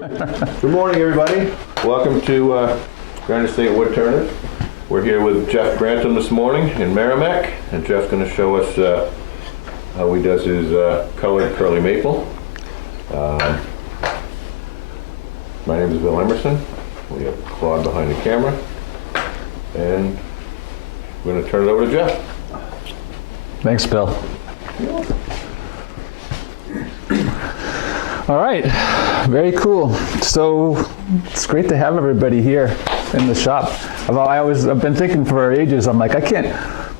Good morning, everybody. Welcome to Granite State Wood Turners. We're here with Jeff Grantham this morning in Merrimack, and Jeff's going to show us how he does his colored curly maple. My name is Bill Emerson. We have Claude behind the camera, and we're going to turn it over to Jeff. Thanks, Bill. All right, very cool. So it's great to have everybody here in the shop. I've been thinking for ages, I'm like, I can't,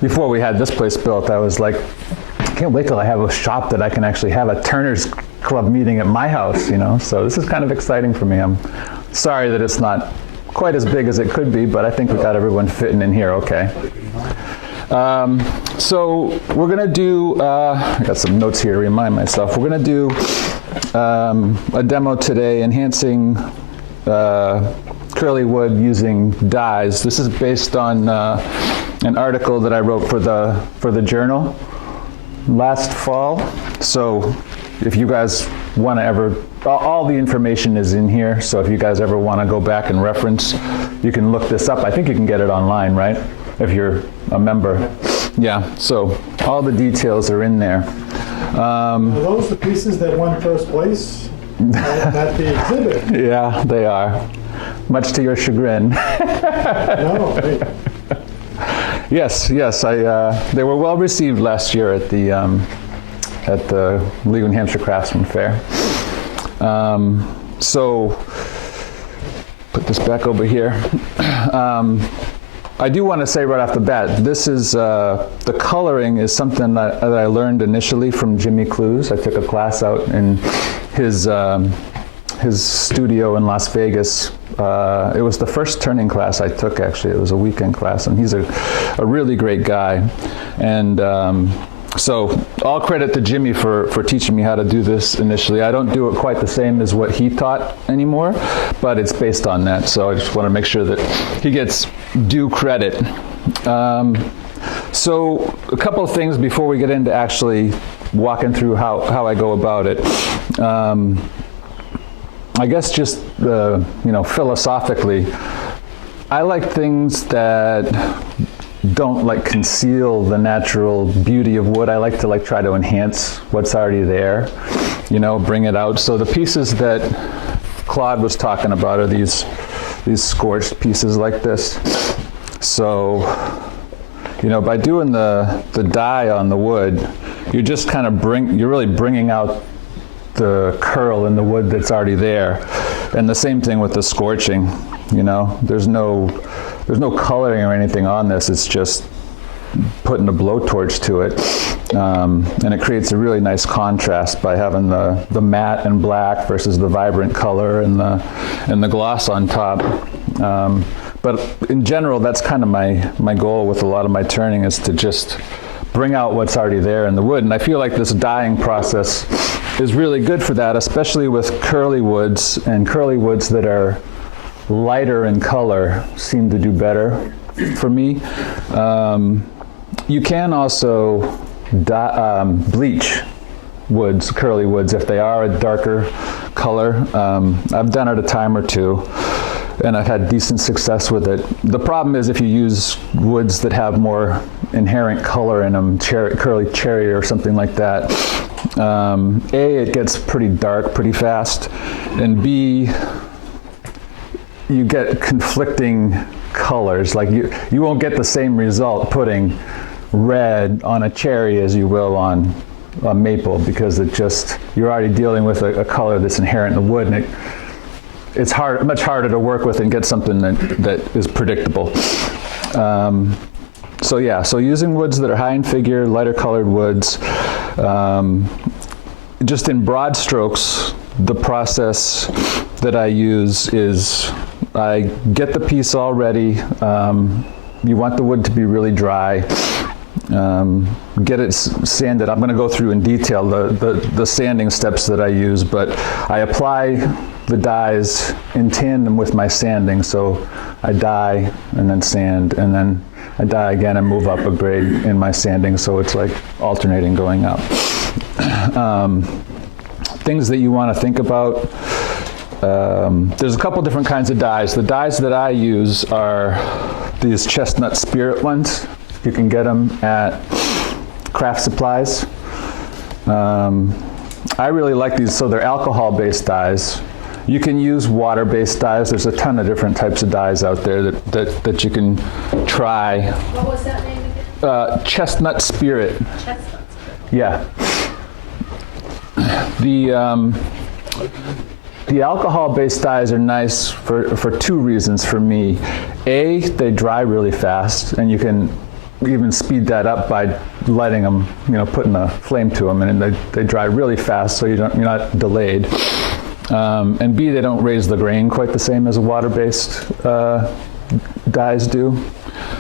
before we had this place built, I was like, I can't wait till I have a shop that I can actually have a Turner's Club meeting at my house, you know? So this is kind of exciting for me. I'm sorry that it's not quite as big as it could be, but I think we got everyone fitting in here okay. So we're gonna do, I got some notes here to remind myself, we're gonna do a demo today enhancing curly wood using dyes. This is based on an article that I wrote for the journal last fall. So if you guys want to ever, all the information is in here, so if you guys ever want to go back and reference, you can look this up. I think you can get it online, right? If you're a member. Yeah, so all the details are in there. Are those the pieces that won first place at the exhibit? Yeah, they are. Much to your chagrin. No, hey. Yes, they were well received last year at the Legal Hampshire Craftsman Fair. So, put this back over here. I do want to say right off the bat, this is, the coloring is something that I learned initially from Jimmy Clues. I took a class out in his studio in Las Vegas. It was the first turning class I took, actually. It was a weekend class, and he's a really great guy. And so all credit to Jimmy for teaching me how to do this initially. I don't do it quite the same as what he taught anymore, but it's based on that. So I just want to make sure that he gets due credit. So a couple of things before we get into actually walking through how I go about it. I guess just philosophically, I like things that don't conceal the natural beauty of wood. I like to try to enhance what's already there, bring it out. So the pieces that Claude was talking about are these scorched pieces like this. So, by doing the dye on the wood, you're just kind of you're really bringing out the curl in the wood that's already there. And the same thing with the scorching, there's no coloring or anything on this. It's just putting a blowtorch to it. And it creates a really nice contrast by having the matte and black versus the vibrant color and the gloss on top. But in general, that's kind of my goal with a lot of my turning, is to just bring out what's already there in the wood. And I feel like this dyeing process is really good for that, especially with curly woods, and curly woods that are lighter in color seem to do better for me. You can also bleach woods, curly woods, if they are a darker color. I've done it a time or two, and I've had decent success with it. The problem is if you use woods that have more inherent color in them, curly cherry or something like that, it gets pretty dark pretty fast, and B, you get conflicting colors. You won't get the same result putting red on a cherry as you will on a maple, because you're already dealing with a color that's inherent in the wood, and it's much harder to work with and get something that is predictable. So using woods that are high in figure, lighter colored woods, just in broad strokes, the process that I use is I get the piece all ready. You want the wood to be really dry. Get it sanded. I'm going to go through in detail the sanding steps that I use, but I apply the dyes in tandem with my sanding. So I dye and then sand, and then I dye again and move up a grade in my sanding, so it's like alternating going up. Things that you want to think about There's a couple different kinds of dyes. The dyes that I use are these chestnut spirit ones. You can get them at craft supplies. I really like these, so they're alcohol-based dyes. You can use water-based dyes. There's a ton of different types of dyes out there that you can try. What was that name again? Chestnut spirit. Chestnut. Yeah. The alcohol-based dyes are nice for two reasons for me. A, they dry really fast, and you can even speed that up by lighting them, putting a flame to them, and they dry really fast, so you're not delayed. And B, they don't raise the grain quite the same as a water-based dyes do.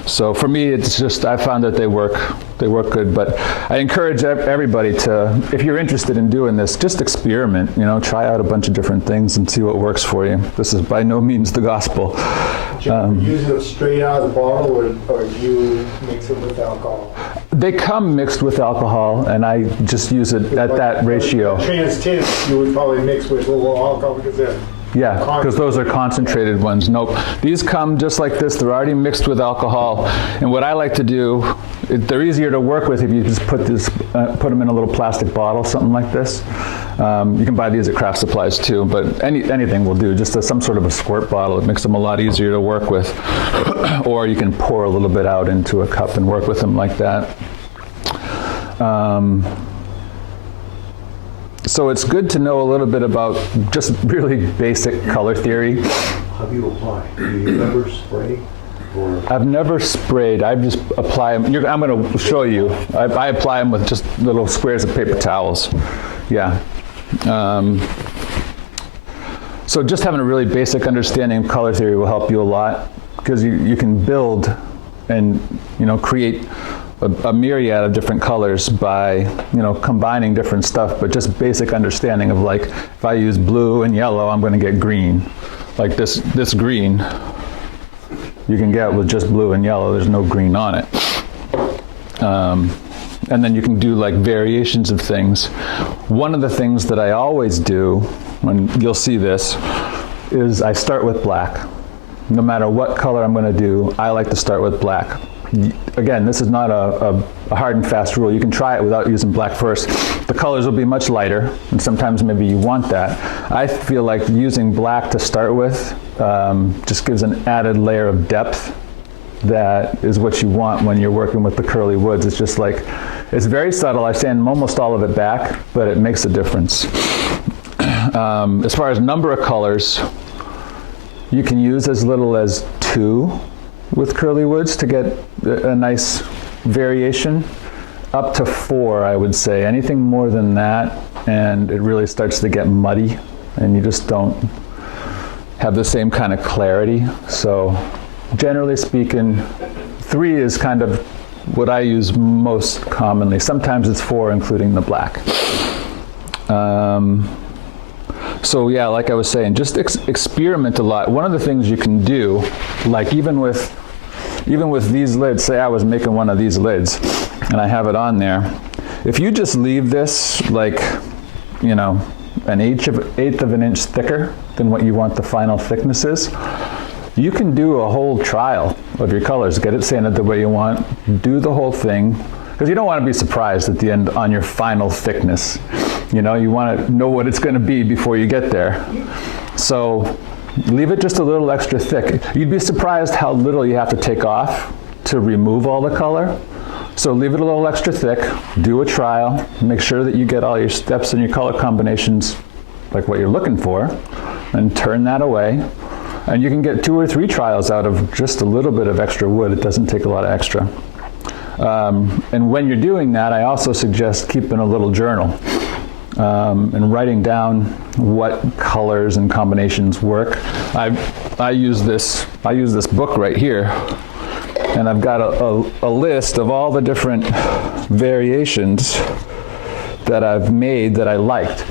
So for me, it's just, I found that they work good, but I encourage everybody to, if you're interested in doing this, just experiment, try out a bunch of different things and see what works for you. This is by no means the gospel. Do you use it straight out of the bottle, or do you mix it with alcohol? They come mixed with alcohol, and I just use it at that ratio. Trans tints, you would probably mix with a little alcohol because they're Yeah, because those are concentrated ones. Nope. These come just like this. They're already mixed with alcohol. And what I like to do, they're easier to work with if you just put them in a little plastic bottle, something like this. You can buy these at craft supplies too, but anything will do. Just some sort of a squirt bottle. It makes them a lot easier to work with. Or you can pour a little bit out into a cup and work with them like that. So it's good to know a little bit about just really basic color theory. How do you apply? Do you ever spray? Or? I've never sprayed. I just apply them. I'm going to show you. I apply them with just little squares of paper towels. Yeah. So just having a really basic understanding of color theory will help you a lot, because you can build and create a myriad of different colors by combining different stuff, but just basic understanding of, like, if I use blue and yellow, I'm going to get green. Like this green you can get with just blue and yellow. There's no green on it. And then you can do like variations of things. One of the things that I always do, when you'll see this, is I start with black. No matter what color I'm going to do, I like to start with black. Again, this is not a hard and fast rule. You can try it without using black first. The colors will be much lighter, and sometimes maybe you want that. I feel like using black to start with just gives an added layer of depth that is what you want when you're working with the curly woods. It's just like, it's very subtle. I sand almost all of it back, but it makes a difference. As far as number of colors, you can use as little as 2 with curly woods to get a nice variation, up to 4, I would say. Anything more than that, and it really starts to get muddy, and you just don't have the same kind of clarity. So generally speaking, 3 is kind of what I use most commonly. Sometimes it's 4, including the black. So yeah, like I was saying, just experiment a lot. One of the things you can do, like even with these lids, say I was making one of these lids and I have it on there. If you just leave this like, an eighth of an inch thicker than what you want the final thickness is, you can do a whole trial of your colors, get it sanded the way you want, do the whole thing, because you don't want to be surprised at the end on your final thickness. You want to know what it's going to be before you get there. So leave it just a little extra thick. You'd be surprised how little you have to take off to remove all the color. So leave it a little extra thick, do a trial, make sure that you get all your steps and your color combinations like what you're looking for, and turn that away. And you can get 2 or 3 trials out of just a little bit of extra wood. It doesn't take a lot of extra. And when you're doing that, I also suggest keeping a little journal. And writing down what colors and combinations work. I use this book right here, and I've got a list of all the different variations that I've made that I liked.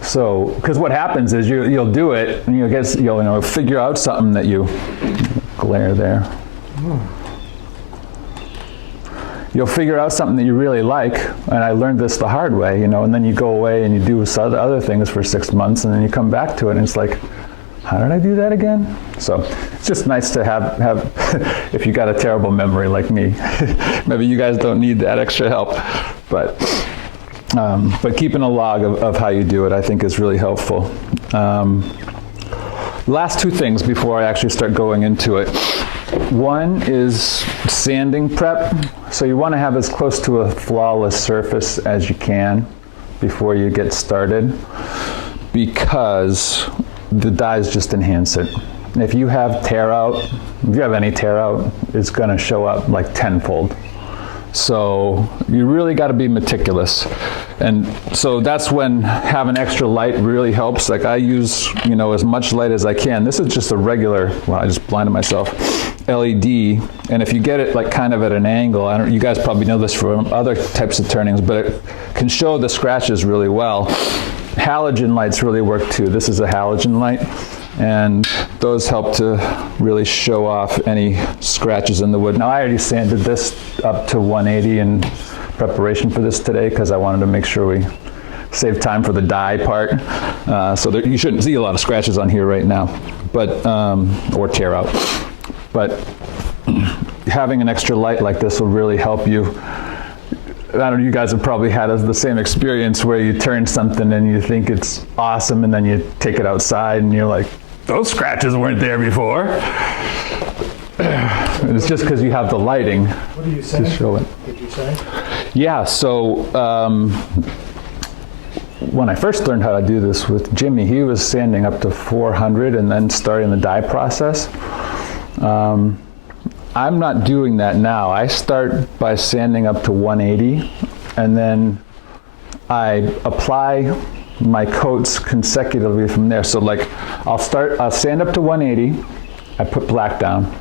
So, because what happens is you'll do it, and you'll figure out something that you glare there. you'll figure out something that you really like, and I learned this the hard way, and then you go away and you do other things for 6 months, and then you come back to it, and it's like, how did I do that again? So it's just nice to have if you got a terrible memory like me. Maybe you guys don't need that extra help, but keeping a log of how you do it, I think, is really helpful. Last two things before I actually start going into it. One is sanding prep. So you want to have as close to a flawless surface as you can before you get started, because the dyes just enhance it. If you have tear out, if you have any tear out, it's going to show up like tenfold. So you really got to be meticulous. And so that's when having extra light really helps. Like I use, as much light as I can. This is just a regular, well, I just blinded myself, LED. And if you get it like kind of at an angle, you guys probably know this from other types of turnings, but it can show the scratches really well. Halogen lights really work too. This is a halogen light, and those help to really show off any scratches in the wood. Now I already sanded this up to 180 in preparation for this today, because I wanted to make sure we save time for the dye part. So you shouldn't see a lot of scratches on here right now, but or tear out. But having an extra light like this will really help you. I don't know, you guys have probably had the same experience where you turn something and you think it's awesome, and then you take it outside and you're like, those scratches weren't there before. It's just because you have the lighting. What are you saying? To show it. Did you say? Yeah, so when I first learned how to do this with Jimmy, he was sanding up to 400 and then starting the dye process. I'm not doing that now. I start by sanding up to 180, and then I apply my coats consecutively from there. So like I'll sand up to 180, I put black down,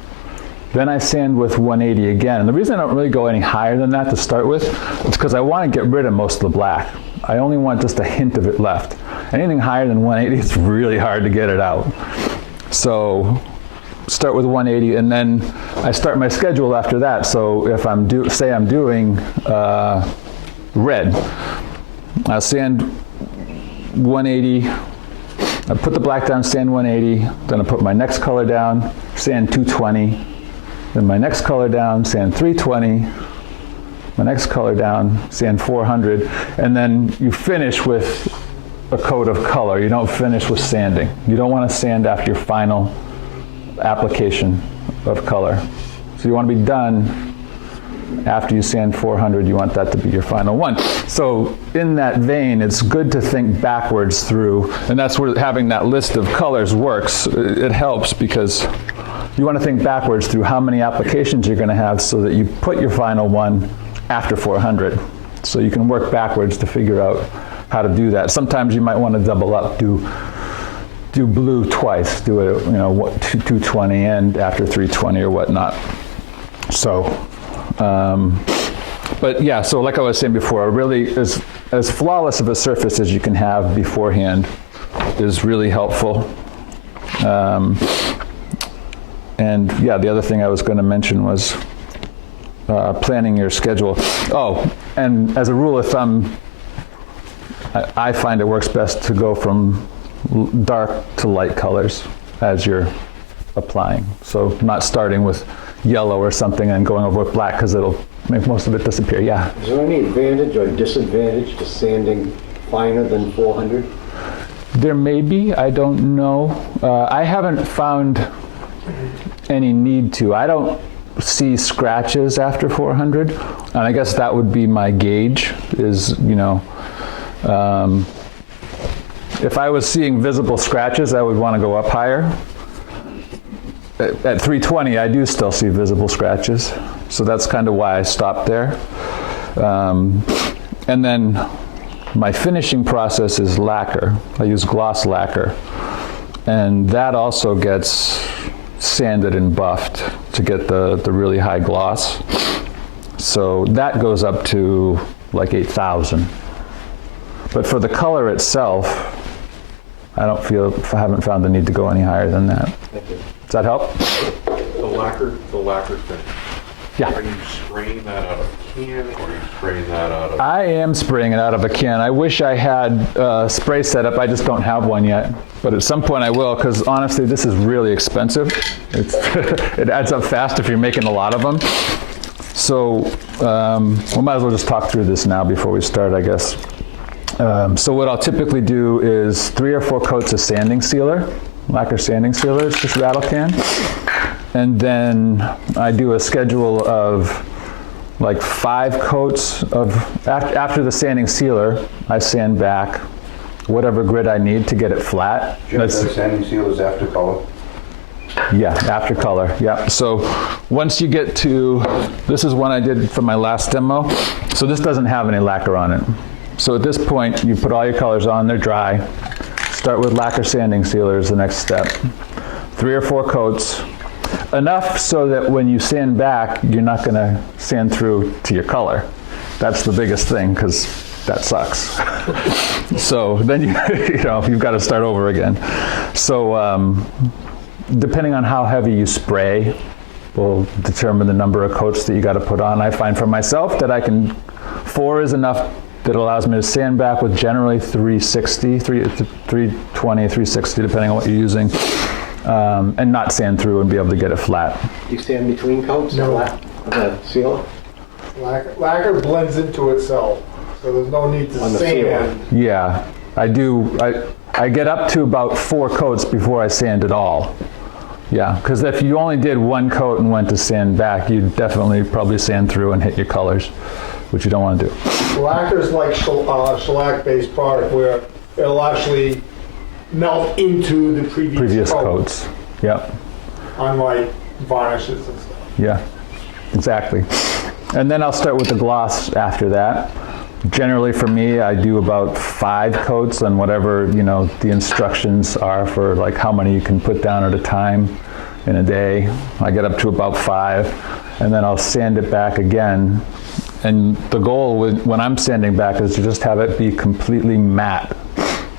then I sand with 180 again. And the reason I don't really go any higher than that to start with is because I want to get rid of most of the black. I only want just a hint of it left. Anything higher than 180, it's really hard to get it out. So start with 180, and then I start my schedule after that. So if I'm doing red, I'll sand 180, I put the black down, sand 180, then I put my next color down, sand 220, then my next color down, sand 320, my next color down, sand 400, and then you finish with a coat of color. You don't finish with sanding. You don't want to sand after your final application of color. So you want to be done after you sand 400. You want that to be your final one. So in that vein, it's good to think backwards through, and that's where having that list of colors works. It helps because you want to think backwards through how many applications you're going to have, so that you put your final one after 400. So you can work backwards to figure out how to do that. Sometimes you might want to double up, do blue twice, do it, 220 and after 320 or whatnot. So, but yeah, so like I was saying before, really as flawless of a surface as you can have beforehand is really helpful. And yeah, the other thing I was going to mention was planning your schedule. Oh, and as a rule of thumb, I find it works best to go from dark to light colors as you're applying. So not starting with yellow or something and going over with black, because it'll make most of it disappear. Yeah. Is there any advantage or disadvantage to sanding finer than 400? There may be, I don't know. I haven't found any need to. I don't see scratches after 400, and I guess that would be my gauge, is, if I was seeing visible scratches, I would want to go up higher. At 320, I do still see visible scratches, so that's kind of why I stopped there. And then my finishing process is lacquer. I use gloss lacquer, and that also gets sanded and buffed to get the really high gloss. So that goes up to like 8,000. But for the color itself, I haven't found the need to go any higher than that. Thank you. Does that help? The lacquer finish. Yeah. Are you spraying that out of a can, or are you spraying that out of? I am spraying it out of a can. I wish I had a spray setup. I just don't have one yet. But at some point I will, because honestly, this is really expensive. It adds up fast if you're making a lot of them. So we might as well just talk through this now before we start, I guess. So what I'll typically do is 3 or 4 coats of sanding sealer, lacquer sanding sealer, it's just rattle can. And then I do a schedule of like 5 coats of, after the sanding sealer, I sand back whatever grit I need to get it flat. Jeff, that sanding seal is after color? Yeah, after color, yeah. So once you get to, this is one I did for my last demo. So this doesn't have any lacquer on it. So at this point, you put all your colors on, they're dry. Start with lacquer sanding sealer is the next step. 3 or 4 coats. Enough so that when you sand back, you're not going to sand through to your color. That's the biggest thing, because that sucks. So then you've got to start over again. So depending on how heavy you spray will determine the number of coats that you got to put on. I find for myself that 4 is enough that allows me to sand back with generally 360, 320, 360, depending on what you're using. And not sand through and be able to get it flat. Do you stand between coats? No. Sealer? Lacquer blends into itself, so there's no need to On the sand. Yeah, I do. I get up to about 4 coats before I sand it all. Yeah, because if you only did 1 coat and went to sand back, you'd definitely probably sand through and hit your colors, which you don't want to do. Lacquer's like shellac-based product where it'll actually melt into the previous coats. Yep. Unlike varnishes and stuff. Yeah, exactly. And then I'll start with the gloss after that. Generally for me, I do about 5 coats on whatever, the instructions are for like how many you can put down at a time in a day. I get up to about 5, and then I'll sand it back again. And the goal when I'm sanding back is to just have it be completely matte.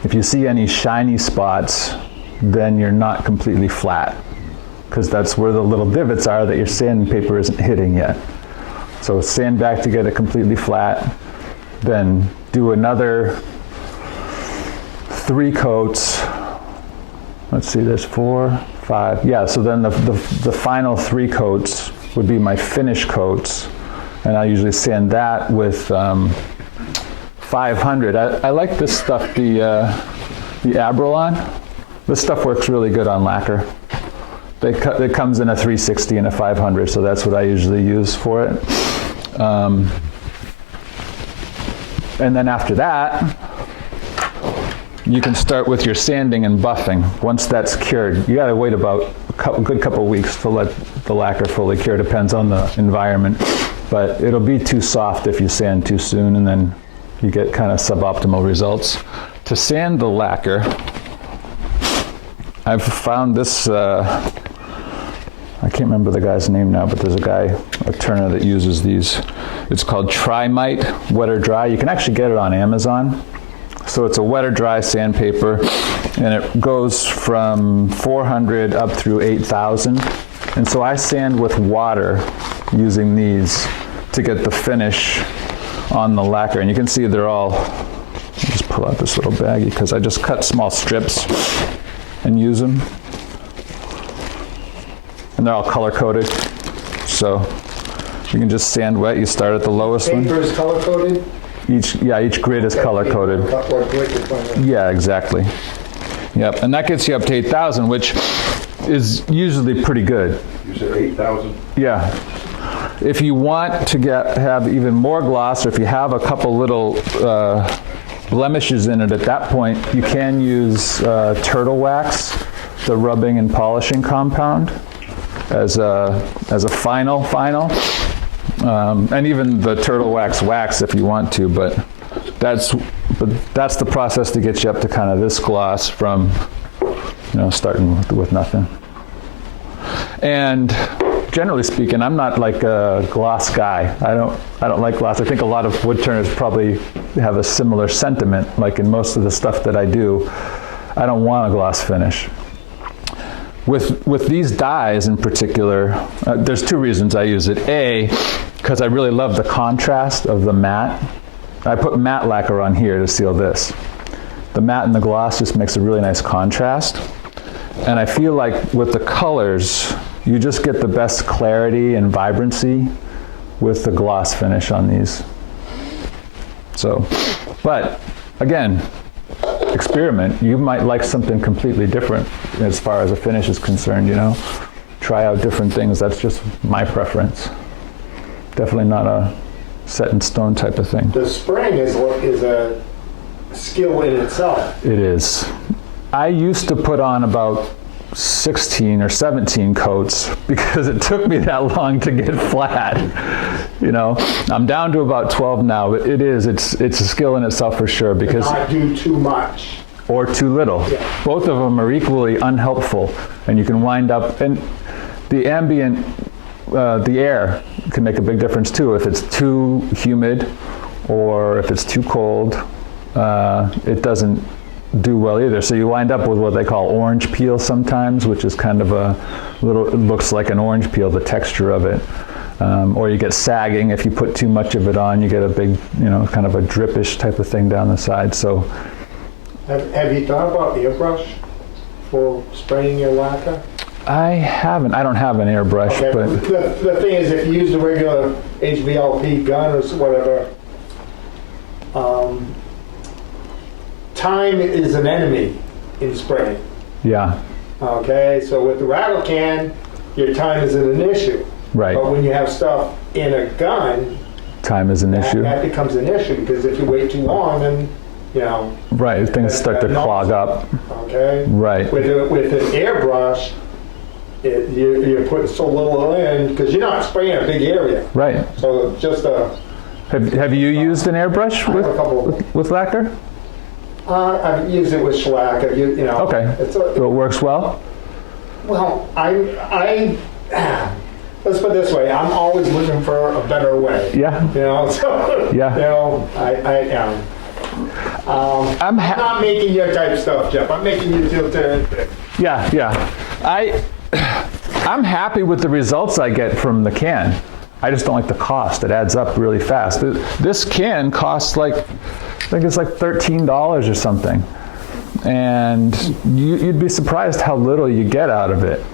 If you see any shiny spots, then you're not completely flat, because that's where the little divots are that your sandpaper isn't hitting yet. So sand back to get it completely flat, then do another 3 coats. Let's see, there's 4, 5. Yeah, so then the final 3 coats would be my finish coats, and I usually sand that with 500. I like this stuff, the Abralon. This stuff works really good on lacquer. It comes in a 360 and a 500, so that's what I usually use for it. And then after that, you can start with your sanding and buffing. Once that's cured, you gotta wait about a good couple of weeks to let the lacquer fully cure. Depends on the environment, but it'll be too soft if you sand too soon, and then you get kind of suboptimal results. To sand the lacquer, I've found this, I can't remember the guy's name now, but there's a turner that uses these. It's called Trimite Wet or Dry. You can actually get it on Amazon. So it's a wet or dry sandpaper, and it goes from 400 up through 8,000. And so I sand with water using these to get the finish on the lacquer. And you can see they're all, I'll just pull out this little baggie because I just cut small strips and use them. And they're all color coded. So you can just sand wet. You start at the lowest one. Paper is color coded? Each grid is color coded. Yeah, exactly. Yep, and that gets you up to 8,000, which is usually pretty good. You said 8,000? Yeah. If you want to have even more gloss, or if you have a couple little blemishes in it at that point, you can use turtle wax, the rubbing and polishing compound, as a final. And even the turtle wax if you want to, but that's the process to get you up to kind of this gloss from, starting with nothing. And generally speaking, I'm not like a gloss guy. I don't like gloss. I think a lot of wood turners probably have a similar sentiment. Like in most of the stuff that I do, I don't want a gloss finish. with these dyes in particular, there's two reasons I use it. A, because I really love the contrast of the matte. I put matte lacquer on here to seal this. The matte and the gloss just makes a really nice contrast. And I feel like with the colors, you just get the best clarity and vibrancy with the gloss finish on these. So, but again, experiment. You might like something completely different as far as a finish is concerned, you know? Try out different things. That's just my preference. Definitely not a set in stone type of thing. The spraying is a skill in itself. It is. I used to put on about 16 or 17 coats because it took me that long to get flat. You know, I'm down to about 12 now, but it's a skill in itself for sure because Not do too much. or too little. Yeah. Both of them are equally unhelpful, and you can wind up, and the ambient, the air can make a big difference too. If it's too humid or if it's too cold, it doesn't do well either. So you wind up with what they call orange peel sometimes, which is kind of a little, it looks like an orange peel, the texture of it. Or you get sagging. If you put too much of it on, you get a big, you know, kind of a dripish type of thing down the side. So Have you thought about airbrush for spraying your lacquer? I haven't. I don't have an airbrush, Okay, but the thing is, if you use the regular HVLP gun or whatever, time is an enemy in spraying. yeah, Okay, so with the rattle can, your time isn't an issue. right. But when you have stuff in a gun, Time is an issue. that becomes an issue because if you wait too long, then, you know, Right, things start to clog up. okay? Right. With an airbrush, you're putting so little in because you're not spraying a big area. Right. So just a, Have you used an airbrush I have a couple. with lacquer? I've used it with shellac. I've used, you know. Okay. It's So it works well? well, let's put it this way. I'm always looking for a better way. Yeah. You know, so, Yeah. you know, I am. I'm not making your type stuff, Jeff. I'm making you feel terrific. Yeah. I'm happy with the results I get from the can. I just don't like the cost. It adds up really fast. This can costs like, I think it's like $13 or something. And you'd be surprised how little you get out of it,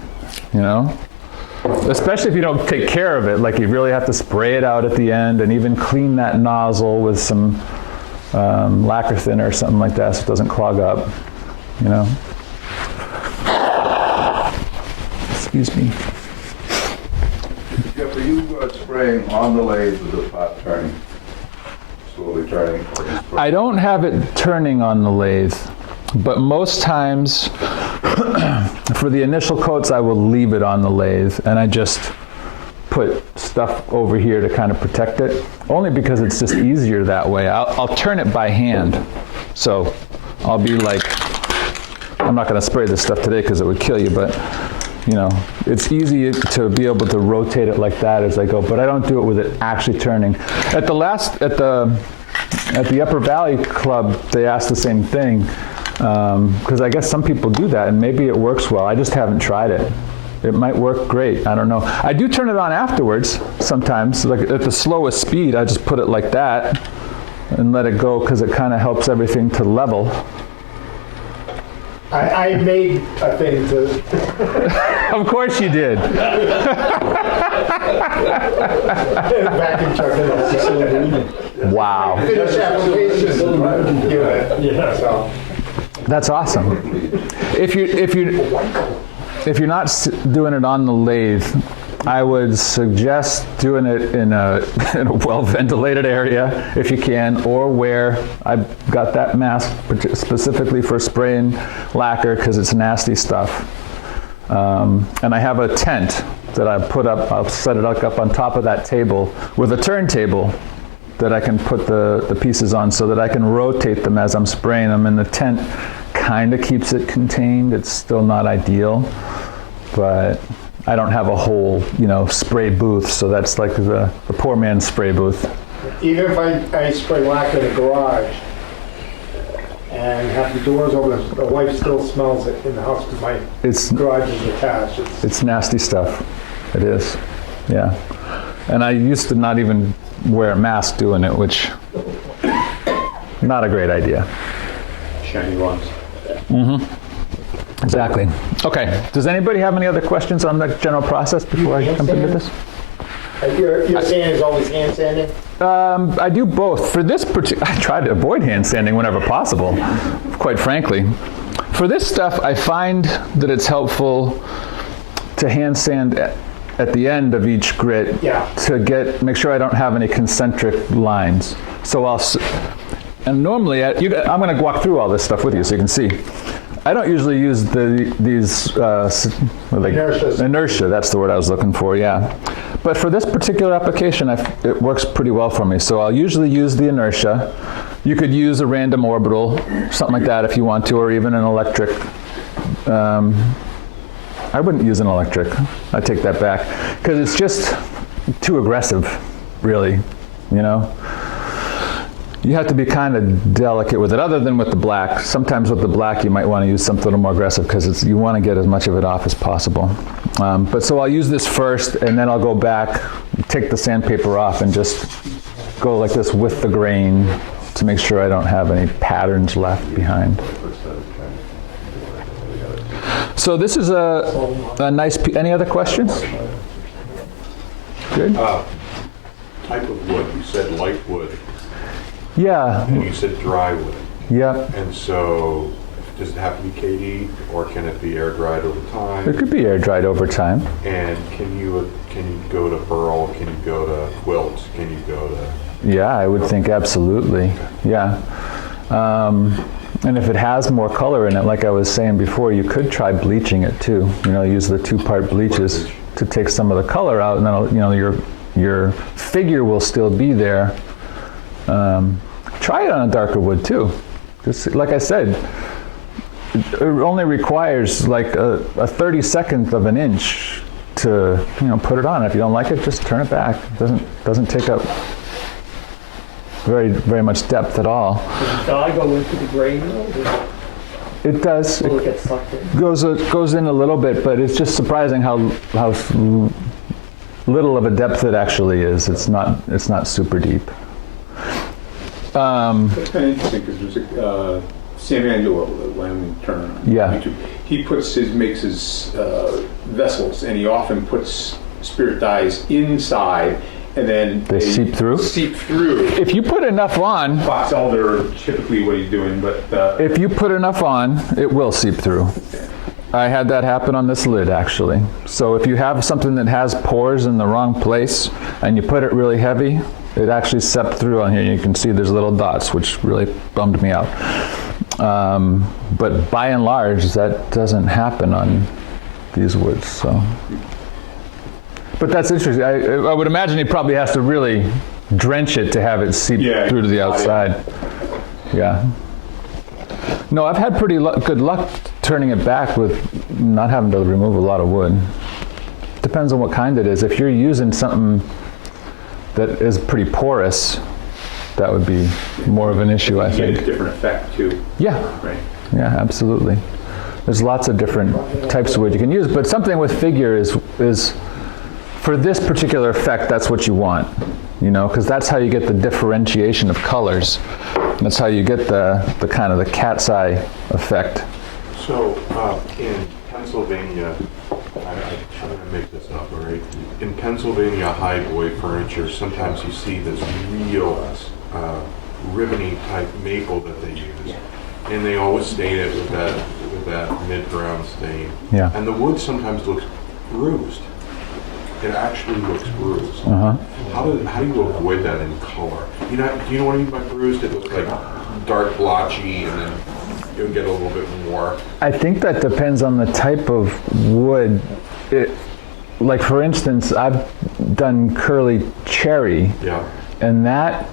you know? Especially if you don't take care of it. Like you really have to spray it out at the end and even clean that nozzle with some lacquer thinner or something like that so it doesn't clog up, you know? Excuse me. Jeff, are you spraying on the lathe with the pot turning, slowly turning? I don't have it turning on the lathe, but most times for the initial coats I will leave it on the lathe and I just put stuff over here to kind of protect it, only because it's just easier that way. I'll turn it by hand. So I'll be like, I'm not going to spray this stuff today because it would kill you, but you know, it's easy to be able to rotate it like that as I go, but I don't do it with it actually turning. At the Upper Valley Club, they asked the same thing, because I guess some people do that, and maybe it works well. I just haven't tried it. It might work great. I don't know. I do turn it on afterwards sometimes. Like at the slowest speed, I just put it like that and let it go because it kind of helps everything to level. I made a thing to. Of course you did. Vacuum truck in the Wow. finish application. Yeah. So. That's awesome. If you're not doing it on the lathe, I would suggest doing it in a well-ventilated area if you can, or where I've got that mask specifically for spraying lacquer because it's nasty stuff. And I have a tent that I put up. I'll set it up on top of that table with a turntable that I can put the pieces on so that I can rotate them as I'm spraying them. And the tent kind of keeps it contained. It's still not ideal, but I don't have a whole, spray booth, so that's like the poor man's spray booth. Even if I spray lacquer in the garage, and and have the doors open. The wife still smells it in the house because my It's garage is attached. It's nasty stuff. It is. Yeah. And I used to not even wear a mask doing it, which not a great idea. Shiny ones. Exactly. Okay. Does anybody have any other questions on the general process before I jump into this? Your sand is always hand sanding? I do both. For this particular, I try to avoid hand sanding whenever possible, quite frankly. For this stuff, I find that it's helpful to hand sand at the end of each grit to make sure I don't have any concentric lines. So and normally, I'm going to walk through all this stuff with you so you can see. I don't usually use these inertia, that's the word I was looking for, yeah. But for this particular application, it works pretty well for me. So I'll usually use the inertia. You could use a random orbital, something like that if you want to, or even an electric. I wouldn't use an electric. I take that back. Because it's just too aggressive, really, you know? You have to be kind of delicate with it, other than with the black. Sometimes with the black, you might want to use something a little more aggressive because you want to get as much of it off as possible. But so I'll use this first, and then I'll go back, take the sandpaper off, and just go like this with the grain to make sure I don't have any patterns left behind. So this is a nice piece. Any other questions? Good? Type of wood, you said light wood, Yeah. and you said dry wood. Yep. And so, does it have to be KD, or can it be air dried over It time? could be air dried over time. And can you go to burl? Can you go to quilt? Can you go to? Yeah, I would think absolutely. Yeah. And if it has more color in it, like I was saying before, you could try bleaching it too. You know, use the 2-part bleaches to take some of the color out, and then, you know, your figure will still be there. Try it on a darker wood too. Just like I said, it only requires like a 32nd of an inch to, you know, put it on. If you don't like it, just turn it back. It doesn't take up very much depth at all. Does the dye go into the grain though? It does. Will it get sucked in? Goes in a little bit, but it's just surprising how little of a depth it actually is. It's not super deep. It's kind of interesting because there's a Sam Angelo, the Lamb Turner on YouTube. He makes his vessels, and he often puts spirit dyes inside, and then they seep through. If you put enough on, box elder, typically what he's doing, but if you put enough on, it will seep through. I had that happen on this lid actually. So if you have something that has pores in the wrong place and you put it really heavy, it actually seeped through on here. You can see there's little dots, which really bummed me out. But by and large, that doesn't happen on these woods. So, but that's interesting. I would imagine he probably has to really drench it to have it seep through to the outside. Yeah. No, I've had pretty good luck turning it back with not having to remove a lot of wood. Depends on what kind it is. If you're using something that is pretty porous, that would be more of an issue, I think. You get a different effect too. Yeah. Right. Yeah, absolutely. There's lots of different types of wood you can use, but something with figure is for this particular effect, that's what you want, you know, because that's how you get the differentiation of colors. That's how you get the kind of the cat's eye effect. So, in Pennsylvania, I'm going to make this up, all right? In Pennsylvania highboy furniture, sometimes you see this real ribbony type maple that they use, and they always stain it with that mid-brown stain. Yeah. And the wood sometimes looks bruised. It actually looks bruised. Uh-huh. How do you avoid that in color? Do you know what I mean by bruised? It looks like dark blotchy, and then you'll get a little bit more. I think that depends on the type of wood. Like for instance, I've done curly cherry, and that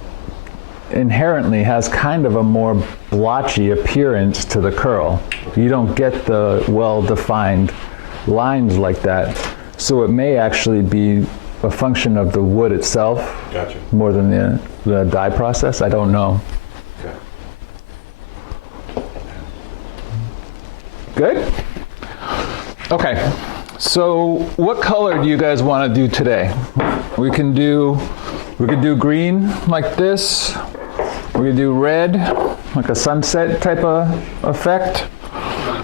inherently has kind of a more blotchy appearance to the curl. You don't get the well-defined lines like that. So it may actually be a function of the wood itself more than the dye process. I don't know. Okay. Good? Okay, so what color do you guys want to do today? We could do green like this. We could do red, like a sunset type of effect.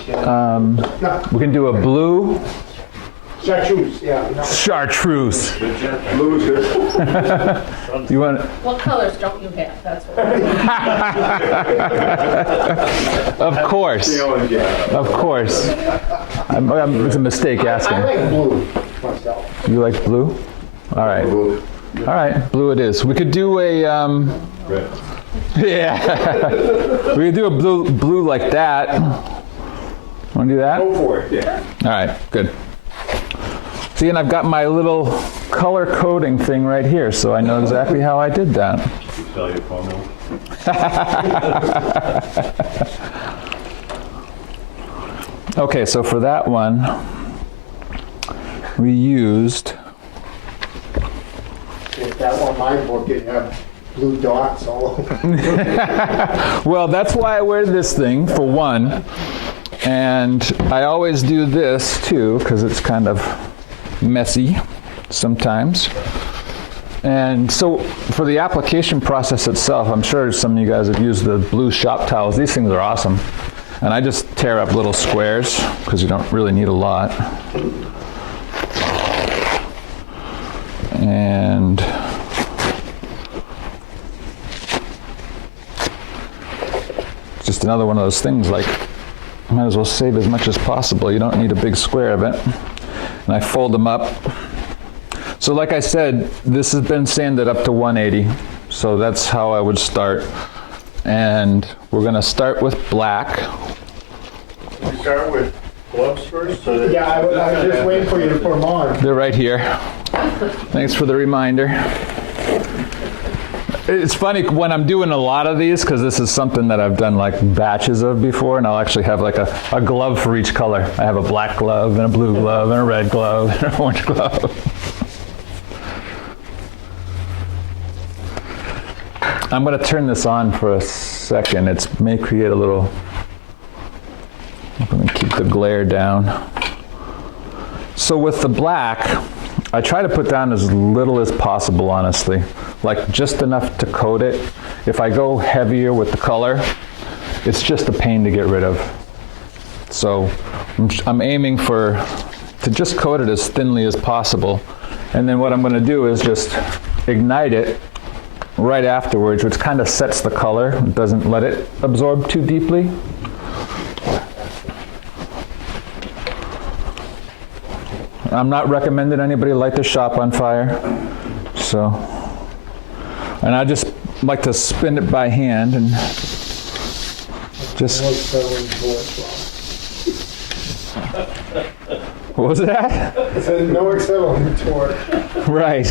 We can do a blue. Chartreuse, yeah. Chartreuse. Blue is good. You want? What colors don't you have? That's what. Of course. Of course. It's a mistake asking. I like blue myself. You like blue? All right. Blue. All right, blue it is. We could do a, Red. yeah. We could do a blue like that. Want to do that? Go for it, yeah. All right, good. See, and I've got my little color coding thing right here, so I know exactly how I did that. You sell your phone now? Okay, so for that one, we used, If that were my book, it'd have blue dots all over. well, that's why I wear this thing, for one. And I always do this, too, because it's kind of messy sometimes. And so for the application process itself, I'm sure some of you guys have used the blue shop towels. These things are awesome. And I just tear up little squares because you don't really need a lot. And just another one of those things, like, might as well save as much as possible. You don't need a big square of it. And I fold them up. So like I said, this has been sanded up to 180. So that's how I would start. And we're going to start with black. You start with gloves first? So that Yeah, I was just waiting for you to put them on. They're right here. Thanks for the reminder. It's funny when I'm doing a lot of these, because this is something that I've done like batches of before, and I'll actually have like a glove for each color. I have a black glove and a blue glove and a red glove and an orange glove. I'm going to turn this on for a second. It may create a little, I'm going to keep the glare down. So with the black, I try to put down as little as possible, honestly. Like just enough to coat it. If I go heavier with the color, it's just a pain to get rid of. So I'm aiming to just coat it as thinly as possible. And then what I'm going to do is just ignite it right afterwards, which kind of sets the color. It doesn't let it absorb too deeply. I'm not recommending anybody light their shop on fire. So, and I just like to spin it by hand and just. What was that? It said no acetylene torch. Right.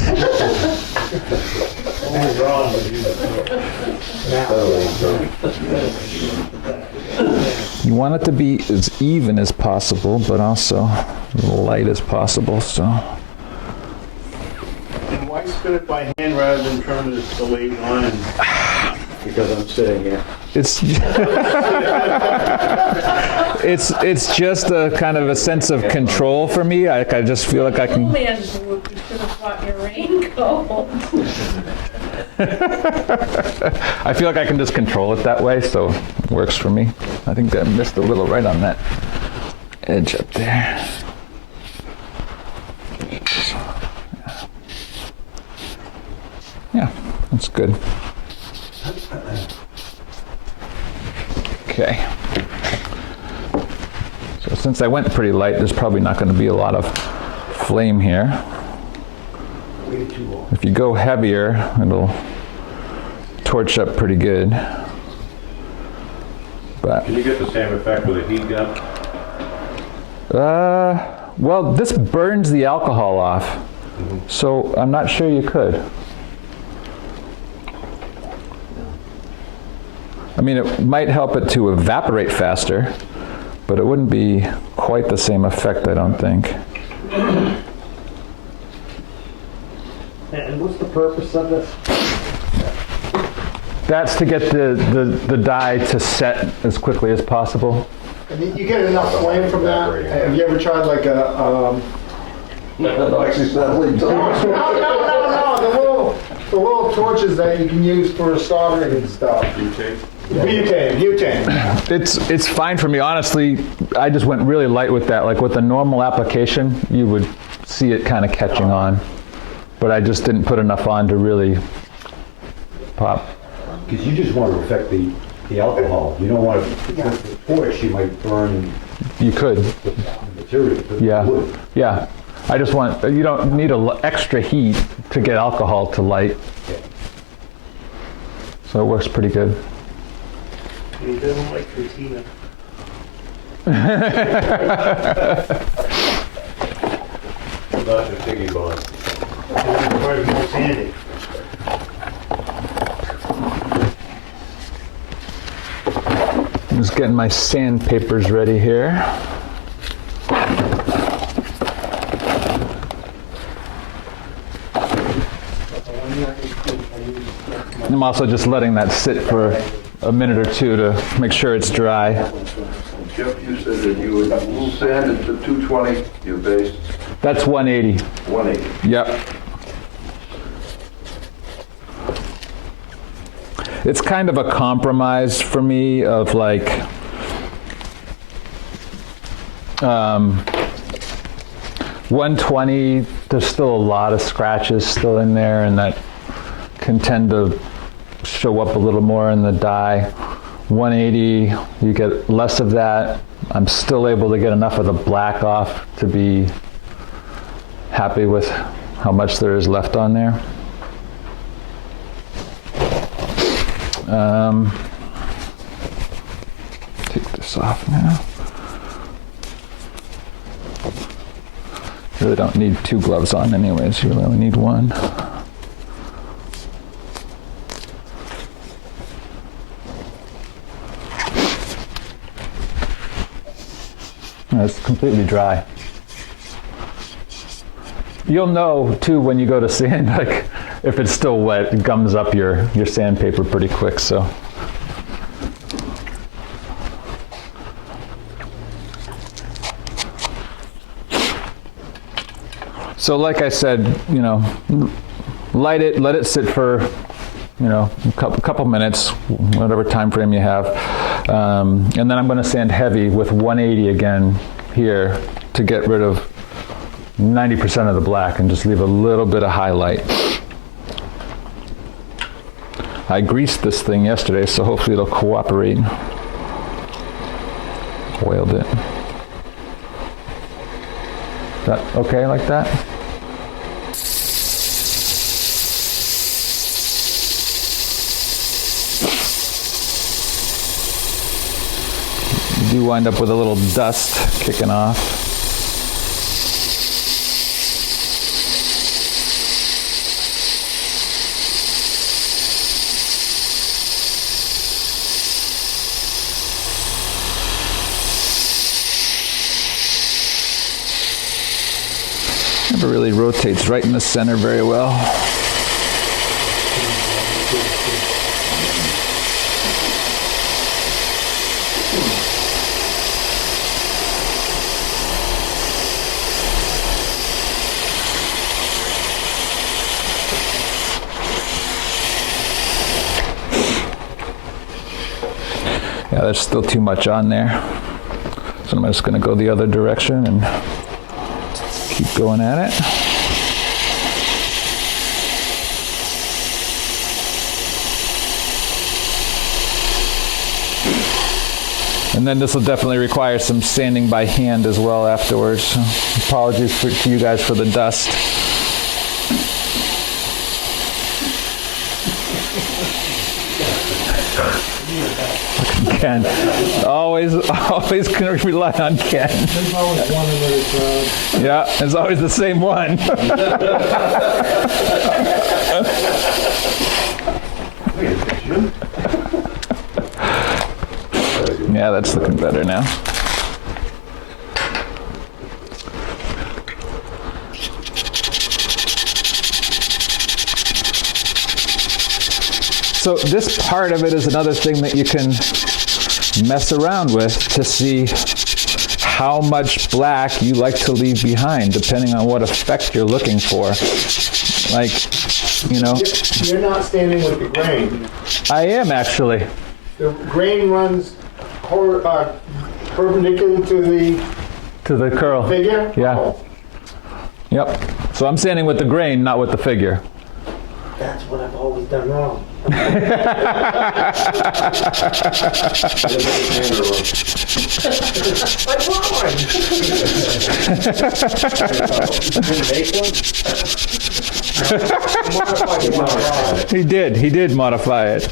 Only wrong with You want it to be as even as possible, but also light as possible. So. And why spin it by hand rather than turn it the lathe on? Because I'm sitting here. It's it's just a kind of a sense of control for me. I just feel like I can. Man, you should have brought your raincoat. I feel like I can just control it that way, so it works for me. I think I missed a little right on that edge up there. Yeah, that's good. Okay. So since I went pretty light, there's probably not going to be a lot of flame here. If you go heavier, it'll torch up pretty good. But Can you get the same effect with a heat gun? well, this burns the alcohol off, so I'm not sure you could. I mean, it might help it to evaporate faster, but it wouldn't be quite the same effect, I don't think. And what's the purpose of this? That's to get the dye to set as quickly as possible. You get enough flame from that. Have you ever tried like a, Accidentally no, the little torches that you can use for soldering and stuff. Butane. It's fine for me. Honestly, I just went really light with that. Like with a normal application, you would see it kind of catching on. But I just didn't put enough on to really pop. Because you just want to affect the alcohol. You don't want to, with the torch, you might burn You could. the material. the Yeah. wood. Yeah. I just want, you don't need extra heat to get alcohol to light. So it works pretty good. He doesn't like Christina. Not a piggy bond. Part more sandy. I'm just getting my sandpapers ready here. I'm also just letting that sit for a minute or two to make sure it's dry. Jeff, you said that you would sand it to 220, your base, That's 180. 180. Yep. It's kind of a compromise for me of like, 120, there's still a lot of scratches still in there, and that can tend to show up a little more in the dye. 180, you get less of that. I'm still able to get enough of the black off to be happy with how much there is left on there. Take this off now. Really don't need two gloves on anyways, you really only need one. It's completely dry. You'll know too when you go to sand, like if it's still wet, it gums up your sandpaper pretty quick, so. So like I said, you know, light it, let it sit for, you know, a couple minutes, whatever time frame you have. And then I'm going to sand heavy with 180 again here to get rid of 90% of the black and just leave a little bit of highlight. I greased this thing yesterday, so hopefully it'll cooperate. Oiled it. Is that okay like that? You do wind up with a little dust kicking off. Never really rotates right in the center very well. Yeah, there's still too much on there. So I'm just going to go the other direction and keep going at it. And then this will definitely require some sanding by hand as well afterwards. So apologies to you guys for the dust. Ken. Always can rely on Ken. There's always one in the crowd. Yeah, it's always the same one. Yeah, that's looking better now. So this part of it is another thing that you can mess around with to see how much black you like to leave behind, depending on what effect you're looking for. Like, you know. You're not standing with the grain. I am actually. The grain runs perpendicular To the curl. figure? Yeah. Oh, Yep. So I'm standing with the grain, not with the figure. that's what I've always done wrong. I bought one. He did modify it.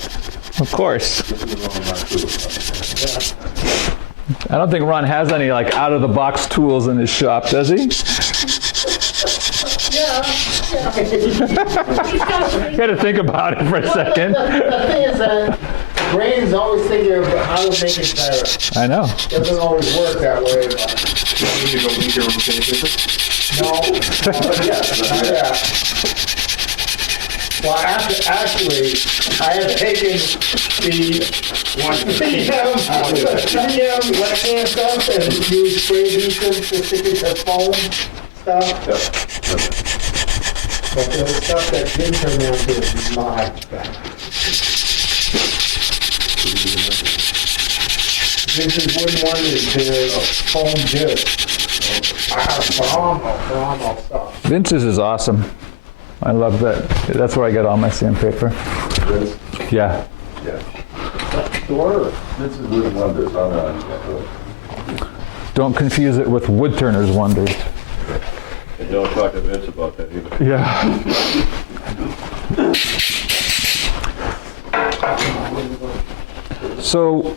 Of course. I don't think Ron has any like out-of-the-box tools in his shop, does he? Got to think about it for a second. The thing is that brain's always thinking of how to make it better. I know. Doesn't always work that way. But no. Yeah. Well, actually, I have taken the left-hand stuff and used spray adhesive to stick it to foam stuff. But the stuff that didn't turn out to is not bad. This is Wooden Wonders, their foam disc. Phenomenal stuff. Vince's is awesome. I love that. That's where I get all my sandpaper. Yeah. Yeah. This is Wooden Wonders. Don't confuse it with Woodturner's Wonders. And don't talk to Vince about that either. Yeah. So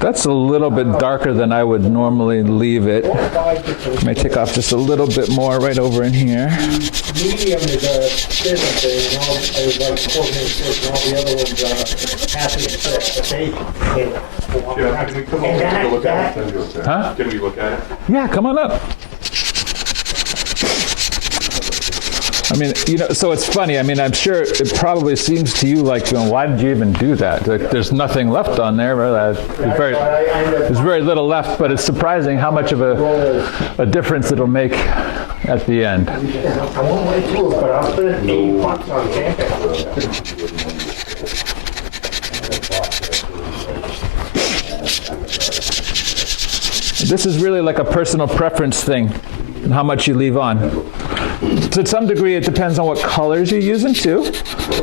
that's a little bit darker than I would normally leave it. May take off just a little bit more right over in here. Medium is a thin thing, and all is like 4 minutes thick, and all the other ones are half inch thick. But Yeah, can we come over and take a look at it? Huh? Can we look at it? Yeah, come on up. I mean, you know, so it's funny. I mean, I'm sure it probably seems to you like, you know, why did you even do that? Like, there's nothing left on there. There's very little left, but it's surprising how much of a difference it'll make at the end. I want my tools, but I'll spend $8 on sandpaper. This is really like a personal preference thing, and how much you leave on. To some degree, it depends on what colors you're using too.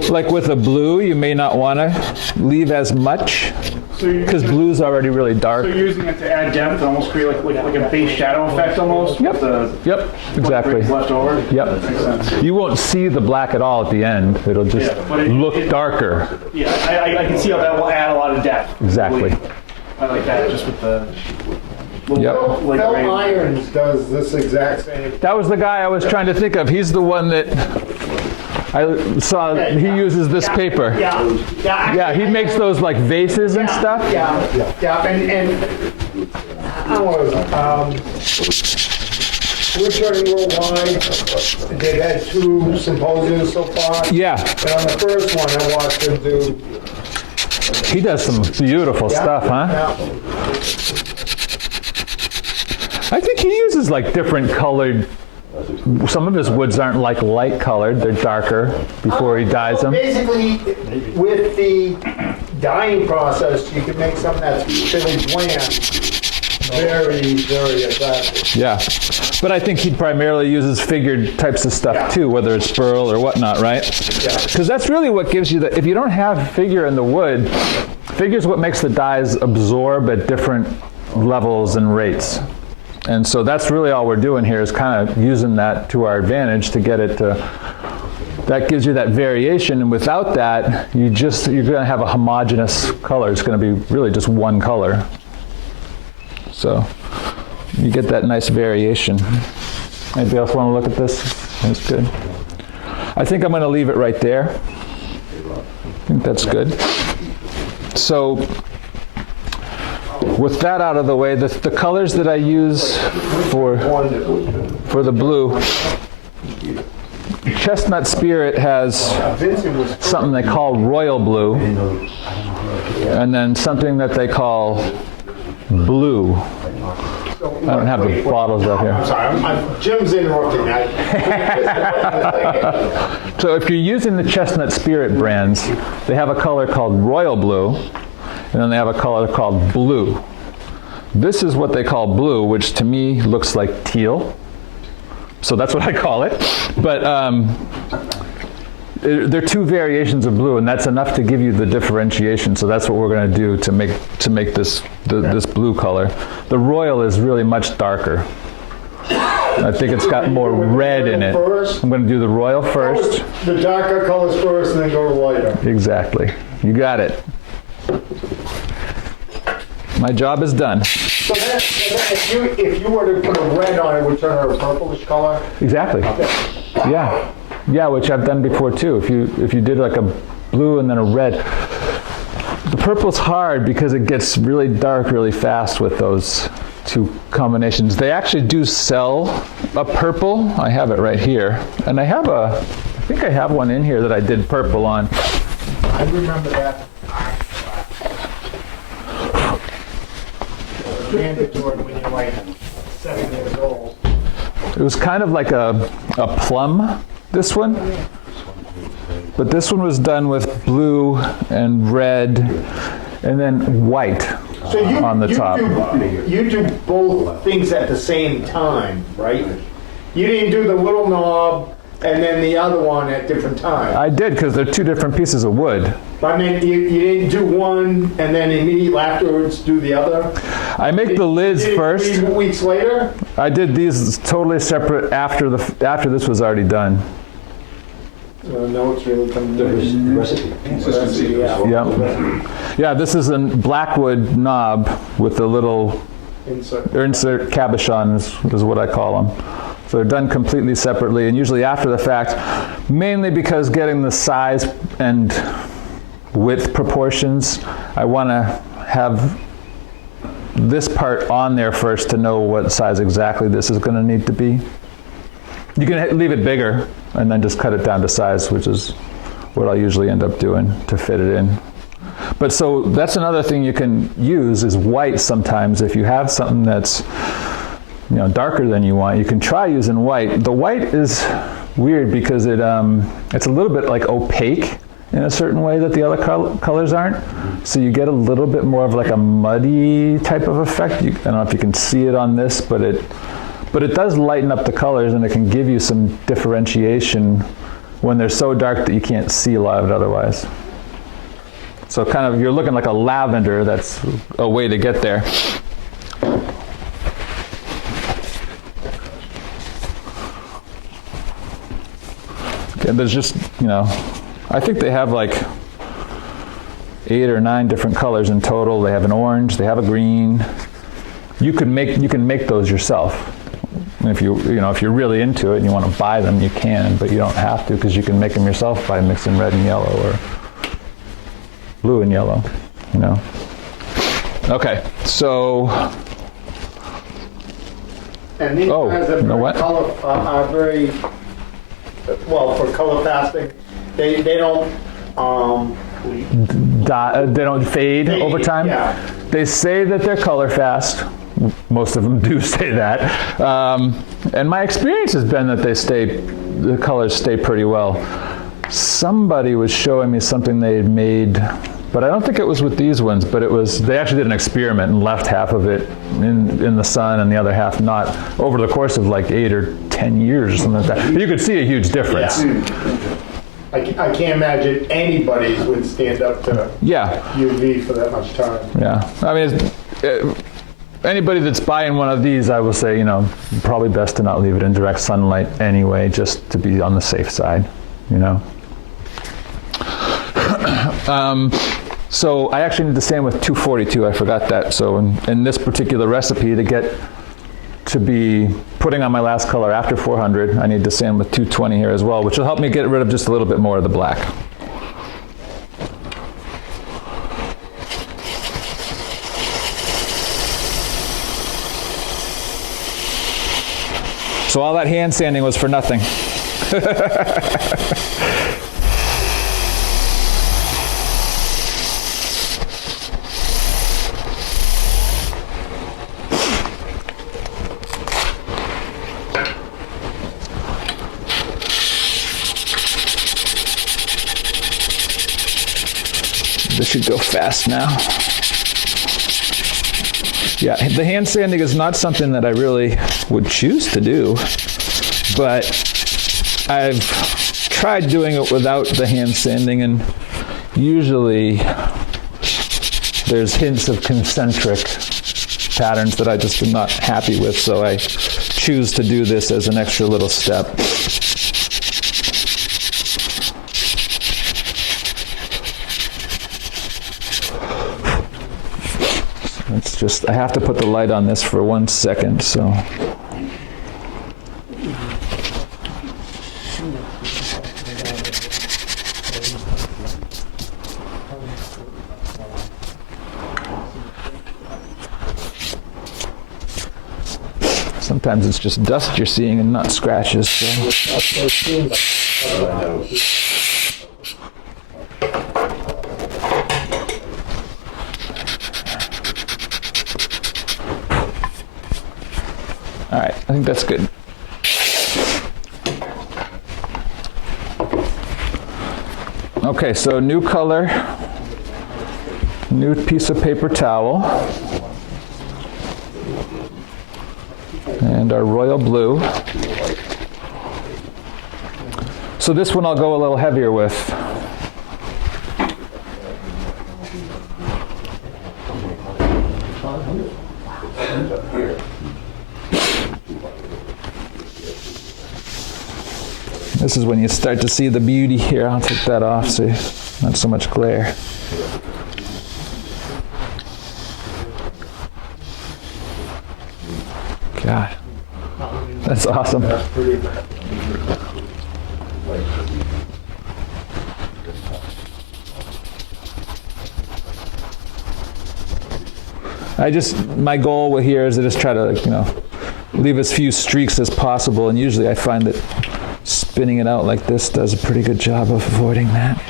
Like with a blue, you may not want to leave as much because blue's already really dark. So you're using it to add depth, almost create like a base shadow effect almost? Yep. Yep, Exactly. left over? Yep. Makes sense. You won't see the black at all at the end. It'll just look darker. Yeah, I can see how that will add a lot of depth. Exactly. I like that, just with the... Yep. Phil Irons does this exact same. That was the guy I was trying to think of. He's the one that I saw. He uses this paper. Yeah, he makes those like vases and stuff. Yeah, and I was, we're turning worldwide. They've had 2 symposiums so far. Yeah, And on the first one, I watched him do. he does some beautiful stuff, huh? Yeah. I think he uses like different colored. Some of his woods aren't like light colored; they're darker before he dyes them. Basically, with the dyeing process, you can make something that's fairly bland, very, very attractive. Yeah, but I think he primarily uses figured types of stuff too, whether it's burl or whatnot, right? Because that's really what gives you the. If you don't have figure in the wood, figure's what makes the dyes absorb at different levels and rates. And so that's really all we're doing here is kind of using that to our advantage to get it to, that gives you that variation. And without that, you're going to have a homogeneous color. It's going to be really just one color. So you get that nice variation. Anybody else want to look at this? That's good. I think I'm going to leave it right there. I think that's good. So with that out of the way, the colors that I use for the blue, Chestnut Spirit has something they call royal blue, and then something that they call blue. I don't have the bottles out here. I'm sorry, Jim's interrupting me. So if you're using the Chestnut Spirit brands, they have a color called royal blue, and then they have a color called blue. This is what they call blue, which to me looks like teal. So that's what I call it. But there are two variations of blue, and that's enough to give you the differentiation. So that's what we're going to do to make this this blue color. The royal is really much darker. I think it's got more red in it. I'm going to do the royal first. The darker colors first, and then go to lighter. Exactly. You got it. My job is done. So then if you were to put a red on it, it would turn out a purplish color? Exactly. Yeah. Yeah, which I've done before too. If you did like a blue and then a red. The purple's hard because it gets really dark really fast with those two combinations. They actually do sell a purple. I have it right here. And I think I have one in here that I did purple on. I remember that. Mandatory when you're like 7 years old. It was kind of like a plum, this one. But this one was done with blue and red and then white on the top. You do both things at the same time, right? You didn't do the little knob and then the other one at different times. I did, because they're two different pieces of wood. I mean, you didn't do one and then immediately afterwards do the other? I make the lids first. 3 weeks later? I did these totally separate after this was already done. No, it's really coming The recipe. Yeah, this is a blackwood knob with a little insert cabochon is what I call them. So they're done completely separately and usually after the fact, mainly because getting the size and width proportions, I want to have this part on there first to know what size exactly this is going to need to be. You can leave it bigger and then just cut it down to size, which is what I'll usually end up doing to fit it in. But so that's another thing you can use is white sometimes. If you have something that's darker than you want, you can try using white. The white is weird because it's a little bit like opaque in a certain way that the other colors aren't. So you get a little bit more of like a muddy type of effect. I don't know if you can see it on this, but it does lighten up the colors and it can give you some differentiation when they're so dark that you can't see a lot of it otherwise. So kind of, you're looking like a lavender, that's a way to get there. And there's just, I think they have like 8 or 9 different colors in total. They have an orange, they have a green. You can make those yourself. If you're really into it and you want to buy them, you can, but you don't have to because you can make them yourself by mixing red and yellow or blue and yellow, Okay, so. And these guys are very well, for color fasting, they don't they don't fade over time. Yeah. They say that they're color fast. Most of them do say that. And my experience has been that the colors stay pretty well. Somebody was showing me something they had made, but I don't think it was with these ones, but they actually did an experiment and left half of it in the sun and the other half not, over the course of like 8 or 10 years or something like that. But you could see a huge difference. Yeah. I can't imagine anybody would stand up to UV for that much time. Yeah, I mean, anybody that's buying one of these, I will say, probably best to not leave it in direct sunlight anyway, just to be on the safe side, So I actually need to sand with 242, I forgot that. So in this particular recipe, to be putting on my last color after 400, I need to sand with 220 here as well, which will help me get rid of just a little bit more of the black. So all that hand sanding was for nothing. This should go fast now. Yeah, the hand sanding is not something that I really would choose to do, but I've tried doing it without the hand sanding, and usually there's hints of concentric patterns that I just am not happy with, so I choose to do this as an extra little step. It's just, I have to put the light on this for 1 second, so. Sometimes it's just dust you're seeing and not scratches. So. All right, I think that's good. Okay, so new color, new piece of paper towel, and our royal blue. So this one I'll go a little heavier with. This is when you start to see the beauty here. I'll take that off so not so much glare. God, that's awesome. My goal here is to just try to, leave as few streaks as possible, and usually I find that spinning it out like this does a pretty good job of avoiding that.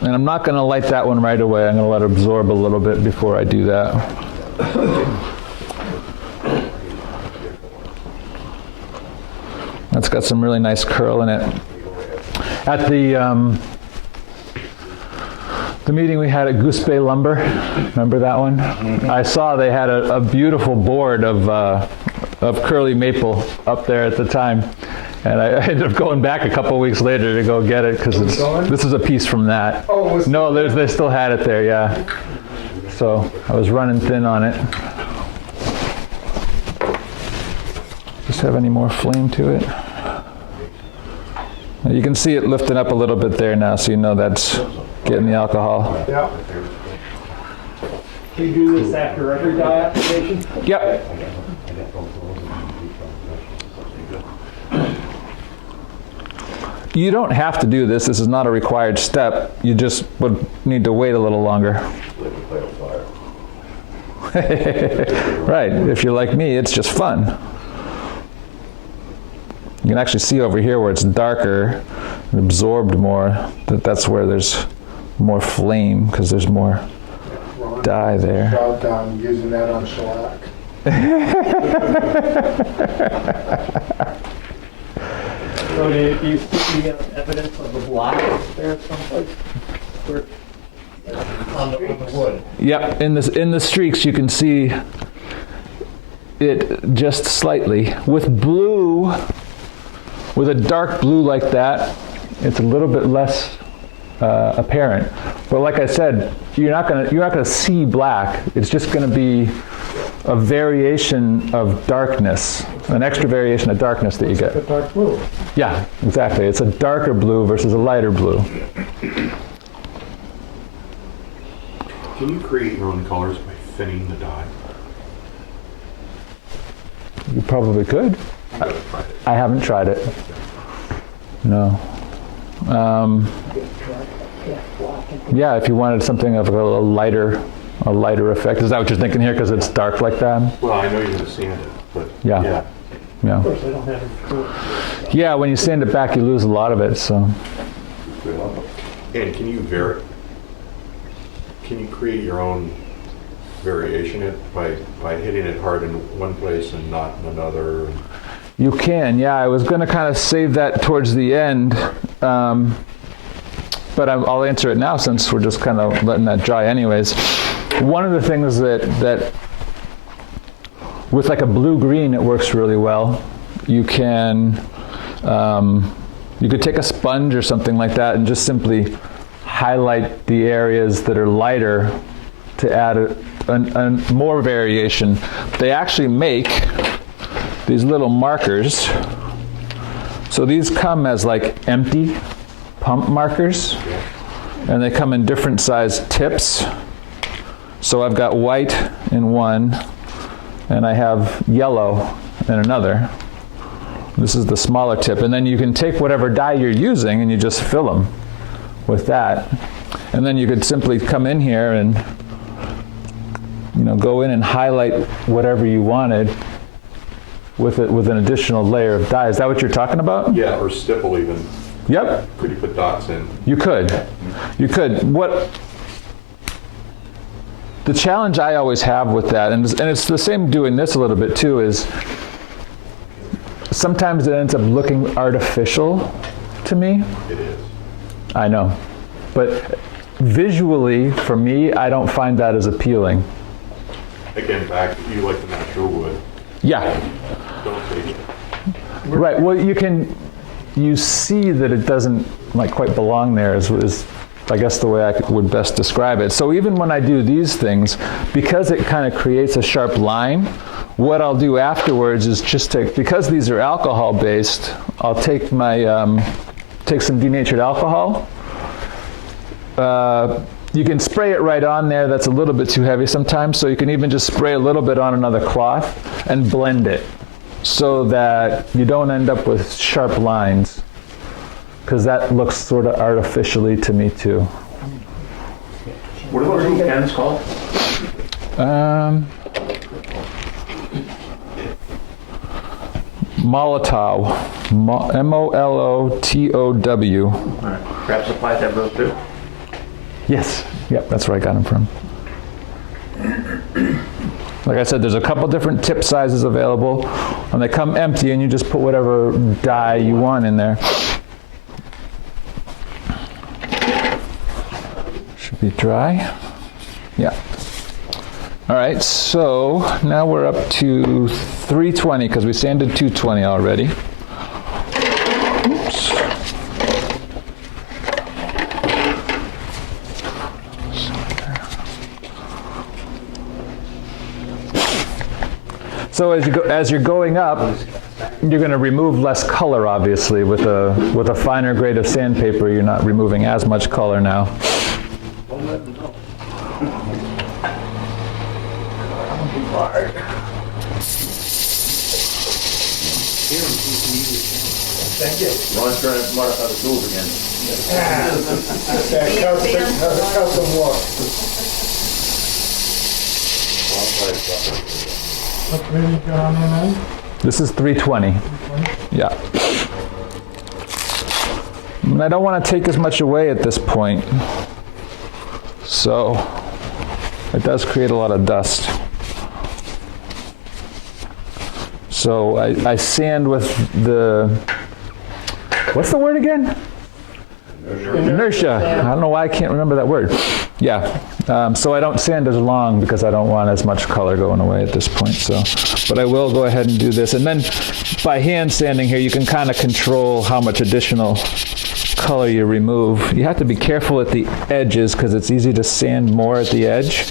And I'm not going to light that one right away. I'm going to let it absorb a little bit before I do that. That's got some really nice curl in it. At the meeting we had at Goose Bay Lumber, remember that one? I saw they had a beautiful board of curly maple up there at the time. And I ended up going back a couple weeks later to go get it because this is a piece from that. Oh, no, they still had it there, yeah. So I was running thin on it. Just have any more flame to it? Now you can see it lifting up a little bit there now, so you know that's getting the alcohol. Yeah. Can you do this after every dye application? Yep. You don't have to do this. This is not a required step. You just would need to wait a little longer. Right. If you're like me, it's just fun. You can actually see over here where it's darker and absorbed more, that's where there's more flame because there's more dye there. Shout down using that on shellac. So do you see evidence of the black there someplace? On the wood. Yep, in the streaks you can see it just slightly. With blue, with a dark blue like that, it's a little bit less apparent. But like I said, you're not gonna see black. It's just gonna be a variation of darkness, an extra variation of darkness that you get. The dark blue. Yeah, exactly. It's a darker blue versus a lighter blue. Can you create your own colors by thinning the dye? You probably could. I haven't tried it. No. Yeah, if you wanted something of a lighter effect. Is that what you're thinking here? Because it's dark like that? Well, I know you're going to sand it, but Yeah. Yeah. Of course, I don't have any clue. Yeah, when you sand it back, you lose a lot of it. So. And can you create your own variation by hitting it hard in one place and not in another? You can, yeah. I was going to kind of save that towards the end, but I'll answer it now since we're just kind of letting that dry anyways. One of the things that with like a blue-green, it works really well. You can, you could take a sponge or something like that and just simply highlight the areas that are lighter to add a more variation. They actually make these little markers. So these come as like empty pump markers, and they come in different size tips. So I've got white in one, and I have yellow in another. This is the smaller tip, and then you can take whatever dye you're using and you just fill them with that. And then you could simply come in here and go in and highlight whatever you wanted with an additional layer of dye. Is that what you're talking about? Yeah, or stipple even. Yep. Could you put dots in? You could. You could. The challenge I always have with that, and it's the same doing this a little bit too, is sometimes it ends up looking artificial to me. It is. I know. But visually, for me, I don't find that as appealing. Again, you like the natural wood. Yeah. Don't fade it. Right. Well, you see that it doesn't quite belong there is I guess the way I would best describe it. So even when I do these things, because it kind of creates a sharp line, what I'll do afterwards is just because these are alcohol based, I'll take my take some denatured alcohol. You can spray it right on there. That's a little bit too heavy sometimes, so you can even just spray a little bit on another cloth and blend it so that you don't end up with sharp lines, because that looks sort of artificially to me too. What are those little pens called? Molotov, M-O-L-O-T-O-W. All right. Craft Supply have those too? Yes, yep, that's where I got them from. Like I said, there's a couple different tip sizes available, and they come empty, and you just put whatever dye you want in there. Should be dry. Yeah. All right, so now we're up to 320 because we sanded 220 already. Oops. So as you're going up, you're going to remove less color, obviously. With a finer grade of sandpaper, you're not removing as much color now. Thank you. Ron's trying to modify the tools again. Cut some more. What grade you got on there now? This is 320. Yeah. And I don't want to take as much away at this point. So it does create a lot of dust. So I sand with what's the word again? Inertia. I don't know why I can't remember that word. Yeah. So I don't sand as long because I don't want as much color going away at this point. So, but I will go ahead and do this. And then by hand sanding here, you can kind of control how much additional color you remove. You have to be careful at the edges because it's easy to sand more at the edge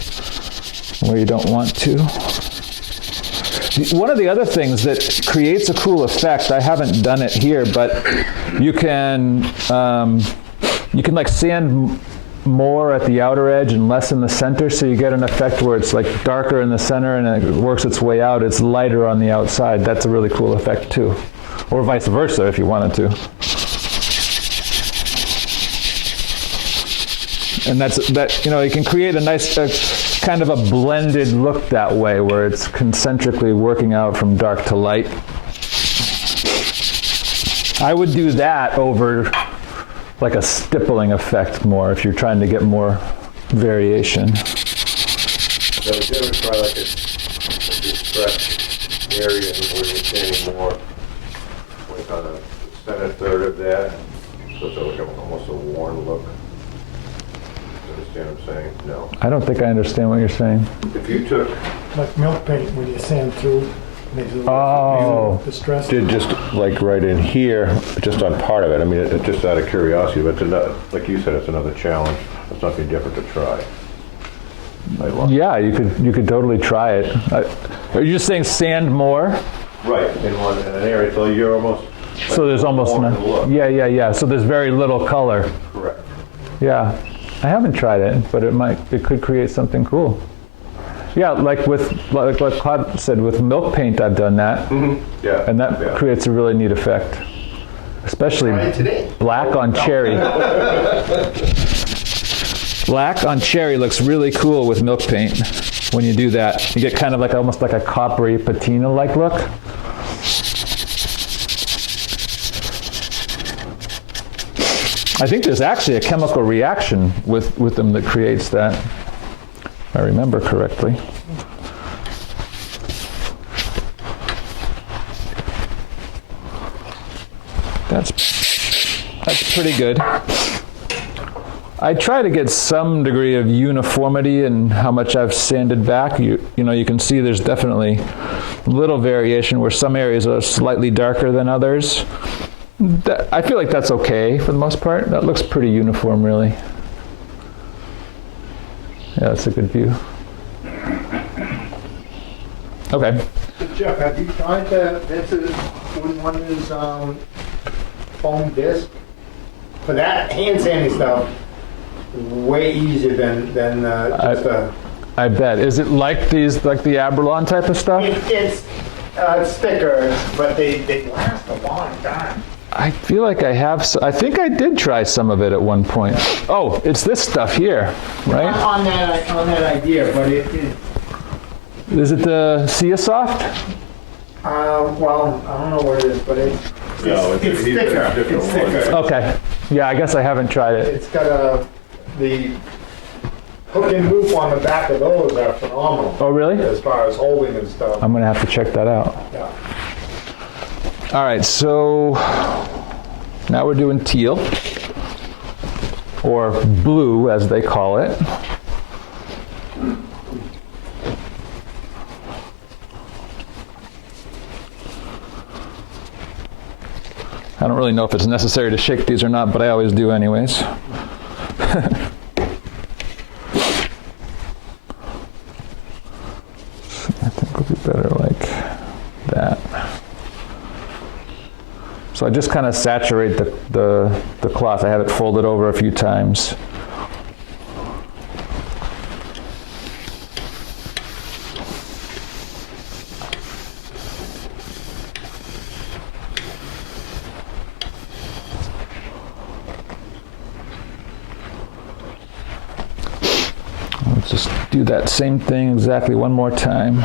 where you don't want to. One of the other things that creates a cool effect, I haven't done it here, but you can like sand more at the outer edge and less in the center, so you get an effect where it's like darker in the center and it works its way out. It's lighter on the outside. That's a really cool effect too. Or vice versa if you wanted to. And you can create a nice kind of a blended look that way, where it's concentrically working out from dark to light. I would do that over like a stippling effect more if you're trying to get more variation. So did you ever try like a distressed area where you're standing more like on the center third of that? So it's like almost a worn look. You understand what I'm saying? No. I don't think I understand what you're saying. If you took, Like milk paint when you sand through, makes it Oh. distressed. did just like right in here, just on part of it, I mean, just out of curiosity, but it's another, like you said, it's another challenge. It's nothing different to try. Yeah, you could totally try it. Are you just saying sand more? Right, in an area, so you're almost. So there's almost worn no. look. Yeah. So there's very little color. Correct. Yeah, I haven't tried it, but it could create something cool. Yeah, like what Claude said, with milk paint, I've done that, Yeah. and that yeah. creates a really neat effect, especially Try it today. black on cherry. Black on cherry looks really cool with milk paint. When you do that, you get kind of like almost like a coppery patina-like look. I think there's actually a chemical reaction with them that creates that, if I remember correctly. That's pretty good. I try to get some degree of uniformity in how much I've sanded back. You know, you can see there's definitely little variation where some areas are slightly darker than others. I feel like that's okay for the most part. That looks pretty uniform, really. Yeah, that's a good view. Okay. Jeff, have you tried this is one is foam disc? For that hand sanding stuff, way easier than just a. I bet. Is it like these, like the Abralon type of stuff? It's thicker, but they last a long time. I feel like I have. I think I did try some of it at one point. Oh, it's this stuff here, right? On that idea, but it Is it the Ceasoft? well, I don't know what it is, but it's No, thicker. It's thicker. Okay. Yeah, I guess I haven't tried it. It's got the hook and loop on the back of those are phenomenal. Oh, really? As far as holding and stuff. I'm gonna have to check that out. Yeah. All right, so now we're doing teal, or blue as they call it. I don't really know if it's necessary to shake these or not, but I always do anyways. I think it'll be better like that. So I just kind of saturate the cloth. I have it folded over a few times. Let's just do that same thing exactly one more time.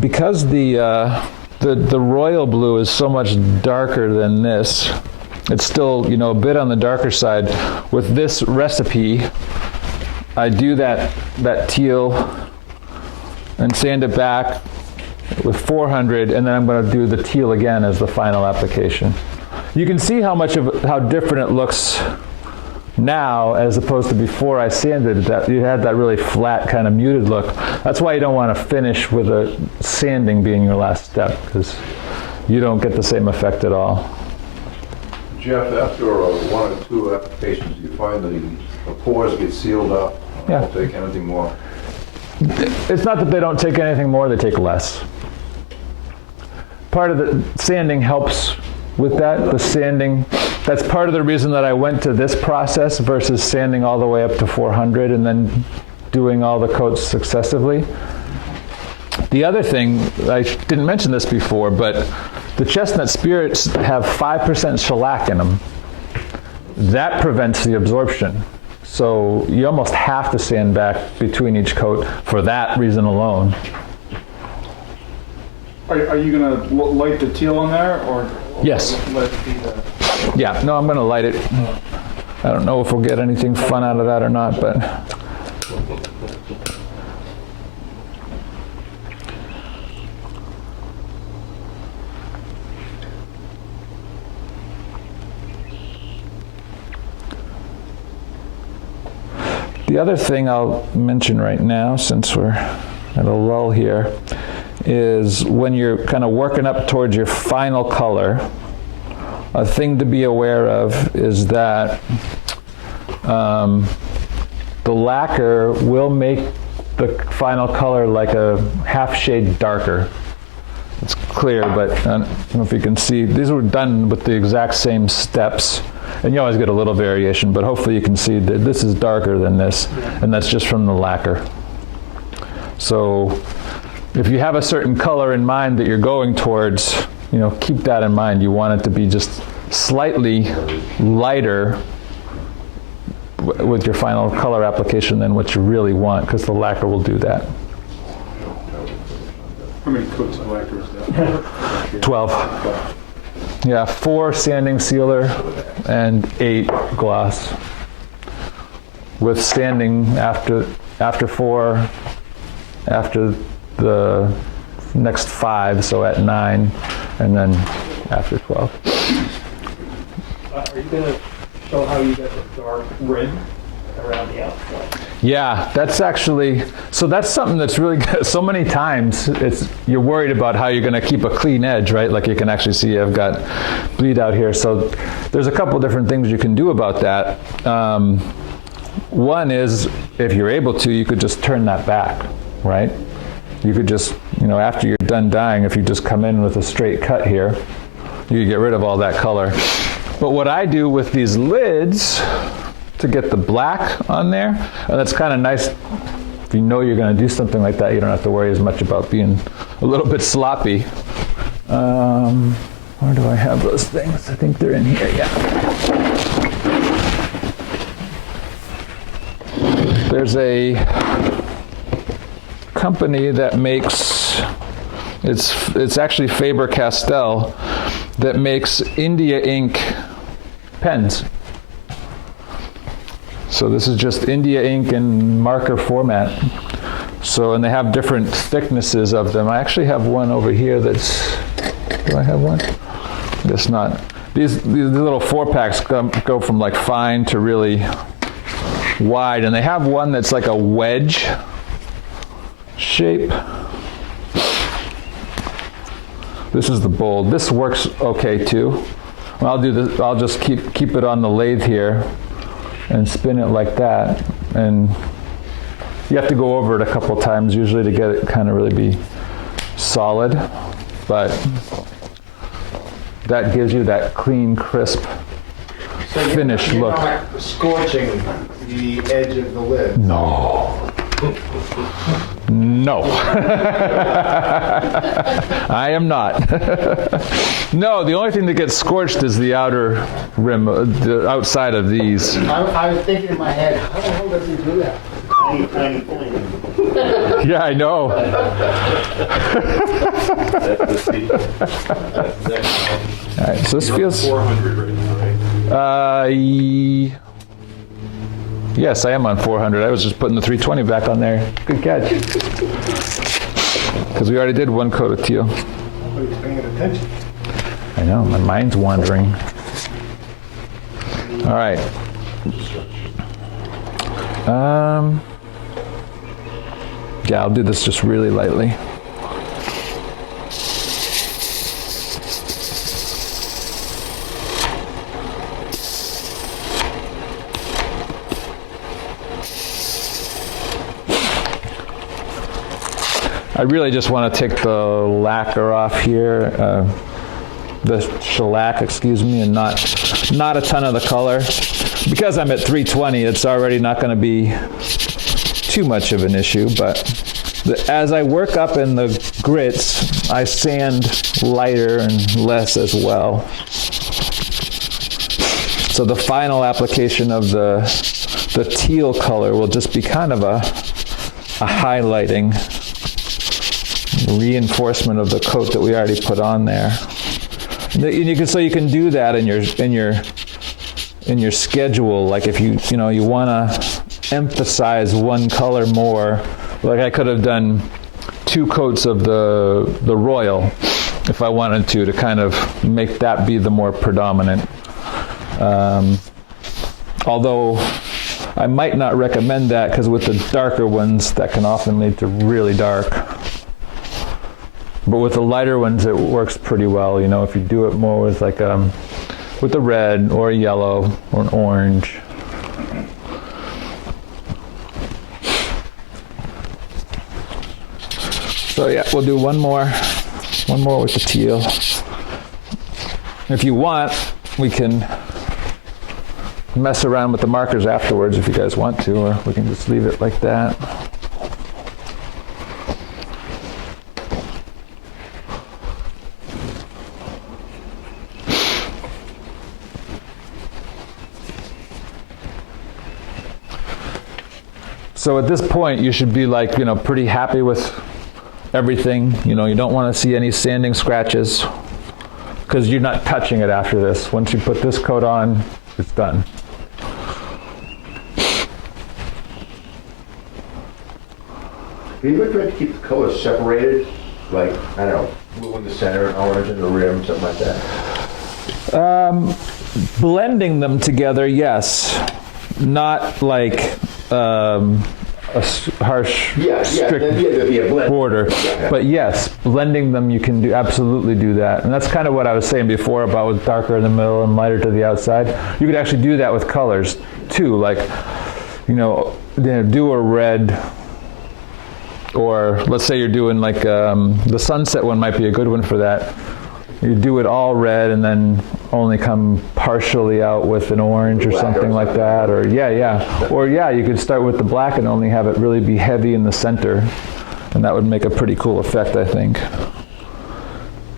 Because the royal blue is so much darker than this, it's still, you know, a bit on the darker side. With this recipe, I do that teal and sand it back with 400, and then I'm going to do the teal again as the final application. You can see how different it looks now as opposed to before I sanded that. You had that really flat kind of muted look. That's why you don't want to finish with a sanding being your last step, because you don't get the same effect at all. Jeff, after one or two applications, you find the pores get sealed up. Yeah. Don't take anything more. It's not that they don't take anything more, they take less. Part of the sanding helps with that. The sanding, that's part of the reason that I went to this process versus sanding all the way up to 400 and then doing all the coats successively. The other thing, I didn't mention this before, but the chestnut spirits have 5% shellac in them. That prevents the absorption. So you almost have to sand back between each coat for that reason alone. Are you gonna light the teal on there, or? Yes. Let it be the... Yeah, no, I'm gonna light it. I don't know if we'll get anything fun out of that or not, but. The other thing I'll mention right now, since we're at a lull here, is when you're kind of working up towards your final color, a thing to be aware of is that the lacquer will make the final color like a half shade darker. It's clear, but I don't know if you can see. These were done with the exact same steps. And you always get a little variation, but hopefully you can see that this is darker than this, and that's just from the lacquer. So if you have a certain color in mind that you're going towards, you know, keep that in mind. You want it to be just slightly lighter with your final color application than what you really want, because the lacquer will do that. How many coats of lacquer is that? 12. Yeah, 4 sanding sealer and 8 gloss. With sanding after 4, after the next 5, so at 9, and then after 12. Are you gonna show how you get the dark red around the outside? Yeah, that's actually, so that's something that's really good. So many times you're worried about how you're gonna keep a clean edge, right? Like you can actually see I've got bleed out here. So there's a couple different things you can do about that. One is, if you're able to, you could just turn that back, right? You could just, you know, after you're done dyeing, if you just come in with a straight cut here, you get rid of all that color. But what I do with these lids, to get the black on there, and that's kind of nice. If you know you're going to do something like that, you don't have to worry as much about being a little bit sloppy. Where do I have those things? I think they're in here, yeah. There's a company that makes, it's actually Faber-Castell, that makes India ink pens. So this is just India ink in marker format. So, and they have different thicknesses of them. I actually have one over here that's, do I have one? I guess not. These little 4-packs go from like fine to really wide, and they have one that's like a wedge shape. This is the bold. This works okay too. I'll do this. I'll just keep it on the lathe here and spin it like that, and you have to go over it a couple times usually to get it kind of really be solid, but that gives you that clean, crisp finished look. Not scorching the edge of the lid. No. No. I am not. No, the only thing that gets scorched is the outer rim, the outside of these. I was thinking in my head, how the hell does he do that? Tiny thing. Yeah, I know. All right, so this feels... 400 right now, right? Yes, I am on 400. I was just putting the 320 back on there. Good catch. Because we already did one coat of teal. Nobody's paying attention. I know, my mind's wandering. All right. Yeah, I'll do this just really lightly. I really just want to take the lacquer off here, the shellac, excuse me, and not a ton of the color. Because I'm at 320, it's already not going to be too much of an issue, but as I work up in the grits, I sand lighter and less as well. So the final application of the teal color will just be kind of a highlighting. reinforcement of the coat that we already put on there. And you can do that in your schedule. Like if you want to emphasize one color more, like I could have done 2 coats of the royal if I wanted to kind of make that be the more predominant. Although I might not recommend that, because with the darker ones that can often lead to really dark. But with the lighter ones it works pretty well, if you do it more with like with a red or a yellow or an orange. So yeah, we'll do one more with the teal. If you want, we can mess around with the markers afterwards if you guys want to, or we can just leave it like that. So at this point, you should be like, pretty happy with everything. You don't want to see any sanding scratches, because you're not touching it after this. Once you put this coat on, it's done. Have you ever tried to keep the colors separated? Like, I don't know, blue in the center, orange in the rim, something like that? Blending them together, yes. Not like a harsh, strict border. Yeah. But yes, blending them, you can absolutely do that. And that's kind of what I was saying before about with darker in the middle and lighter to the outside. You could actually do that with colors too. Like, do a red, or let's say you're doing like the sunset one might be a good one for that. You do it all red and then only come partially out with an orange or something like that. Or you could start with the black and only have it really be heavy in the center, and that would make a pretty cool effect, I think.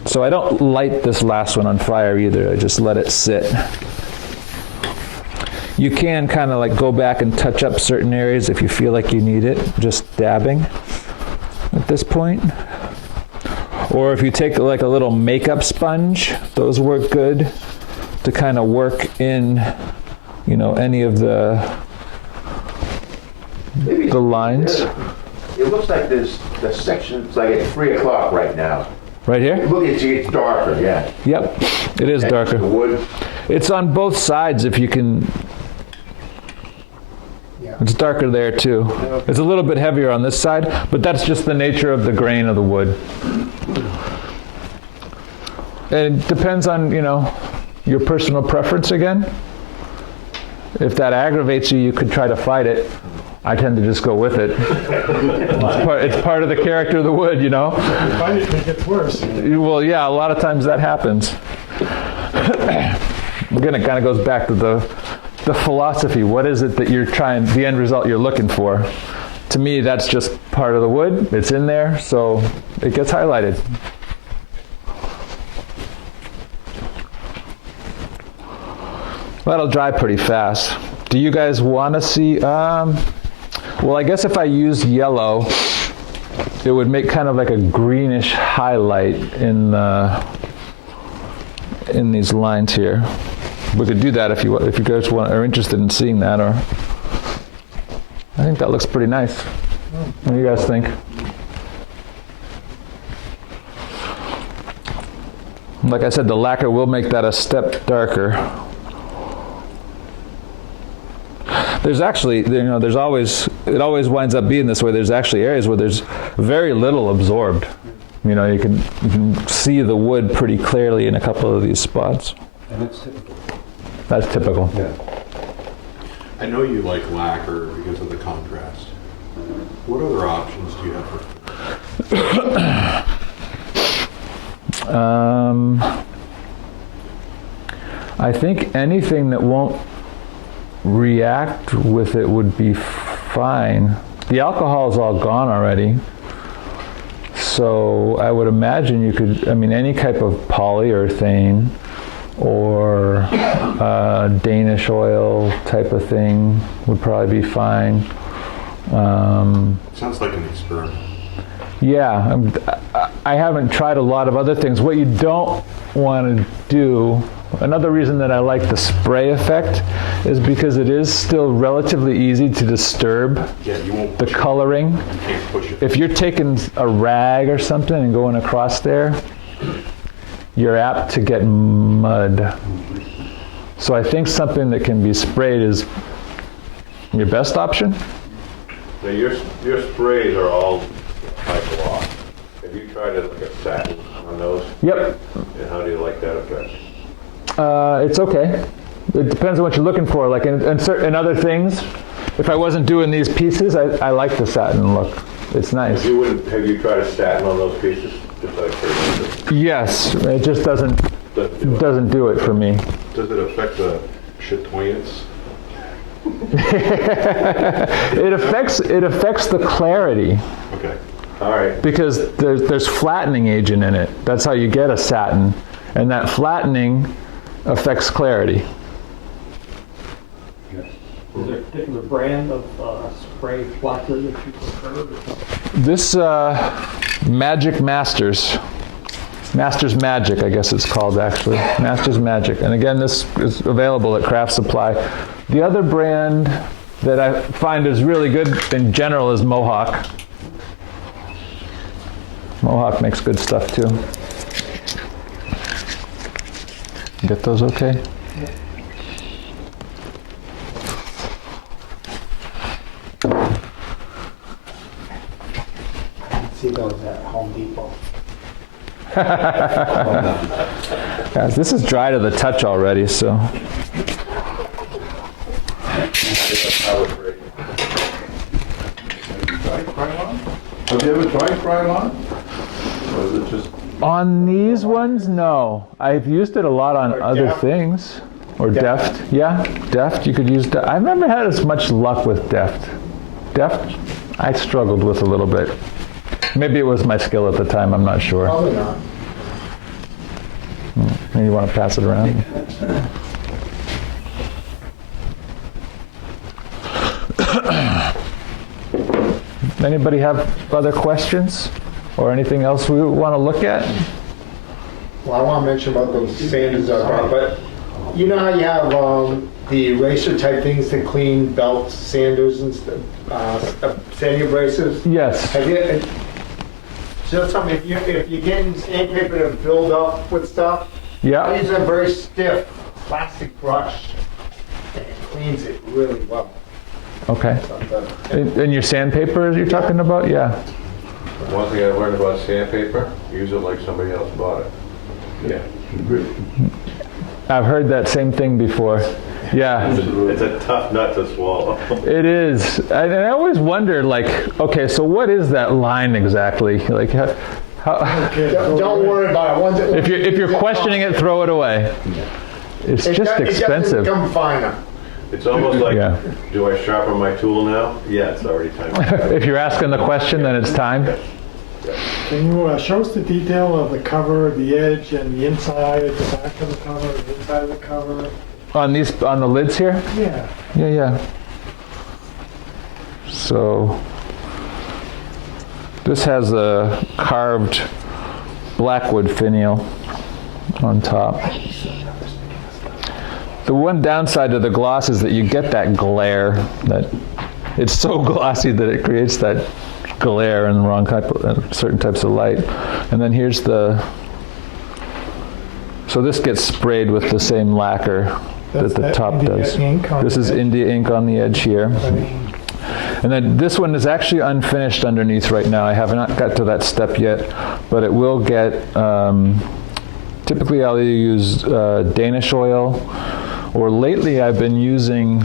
So I don't light this last one on fire either. I just let it sit. You can kind of like go back and touch up certain areas if you feel like you need it, just dabbing at this point. Or if you take like a little makeup sponge, those work good to kind of work in, any of the lines. It looks like there's the section's like at 3 o'clock right now. Right here? Look, it's darker, yeah. Yep, it is darker. The wood. It's on both sides if you can. It's darker there too. It's a little bit heavier on this side, but that's just the nature of the grain of the wood. And it depends on, your personal preference again. If that aggravates you, you could try to fight it. I tend to just go with it. It's part of the character of the wood, If you fight it, it gets worse. Well, yeah, a lot of times that happens. Again, it kind of goes back to the philosophy. What is it that you're trying, the end result you're looking for? To me, that's just part of the wood. It's in there, so it gets highlighted. That'll dry pretty fast. Do you guys want to see, well, I guess if I use yellow, it would make kind of like a greenish highlight in these lines here. We could do that if you guys are interested in seeing that, or I think that looks pretty nice. What do you guys think? Like I said, the lacquer will make that a step darker. There's actually, it always winds up being this way. There's actually areas where there's very little absorbed. You can see the wood pretty clearly in a couple of these spots. And that's typical. That's typical. Yeah. I know you like lacquer because of the contrast. What other options do you have for I think anything that won't react with it would be fine. The alcohol is all gone already. So I would imagine you could, any type of polyurethane or Danish oil type of thing would probably be fine. Sounds like an experiment. Yeah, I haven't tried a lot of other things. What you don't want to do, another reason that I like the spray effect is because it is still relatively easy to disturb Yeah, you won't the push it. coloring. You can't push it. If you're taking a rag or something and going across there, you're apt to get mud. So I think something that can be sprayed is your best option. Now, your sprays are all high gloss. Have you tried it like a satin on those? Yep. And how do you like that effect? It's okay. It depends on what you're looking for. Like in other things, if I wasn't doing these pieces, I like the satin look. It's nice. Have you tried a satin on those pieces? Just like Yes, it just doesn't do it for me. Does it affect the chatoyance? It affects the clarity Okay. All right. because there's flattening agent in it. That's how you get a satin, and that flattening affects clarity. Is there a particular brand of spray plotter that you prefer? This Magic Masters Magic, I guess it's called actually. Masters Magic. And again, this is available at Craft Supply. The other brand that I find is really good in general is Mohawk. Mohawk makes good stuff too. Get those okay? See those at Home Depot. Guys, this is dry to the touch already, so. Have you ever tried Krylon? Or is it just, On these ones, no. I've used it a lot on other Deft? things. Or Deft. Yeah, Deft. You could use Deft. I've never had as much luck with Deft. Deft, I struggled with a little bit. Maybe it was my skill at the time, I'm not sure. Probably not. Maybe you want to pass it around? Anybody have other questions? Or anything else we want to look at? Well, I want to mention about those sanders I brought, but you know how you have the eraser type things to clean belts, sanders, and stuff, sanding abrasives? Yes. Have you, just something, if you're getting sandpaper to build up with stuff, I Yeah. use a very stiff plastic brush, and it cleans it really well. Okay. And your sandpaper you're talking about? Yeah. One thing I learned about sandpaper, use it like somebody else bought it. yeah. I've heard that same thing before. Yeah. It's a tough nut to swallow. It is. And I always wondered, like, okay, so what is that line exactly? Like, how Don't worry about it. if you're questioning it, throw it away. It's just expensive. It doesn't become finer. It's almost like, Yeah. do I sharpen my tool now? Yeah, it's already time. If you're asking the question, then it's time. Can you show us the detail of the cover, the edge, and the inside, the back of the cover, the inside of the cover? On the lids here? Yeah. Yeah. So this has a carved blackwood finial on top. The one downside to the gloss is that you get that glare. That it's so glossy that it creates that glare in the wrong certain types of light. And then here's so this gets sprayed with the same lacquer that the top does. This is India ink on the edge here. And then this one is actually unfinished underneath right now. I have not got to that step yet, but it will get, typically I'll either use Danish oil, or lately I've been using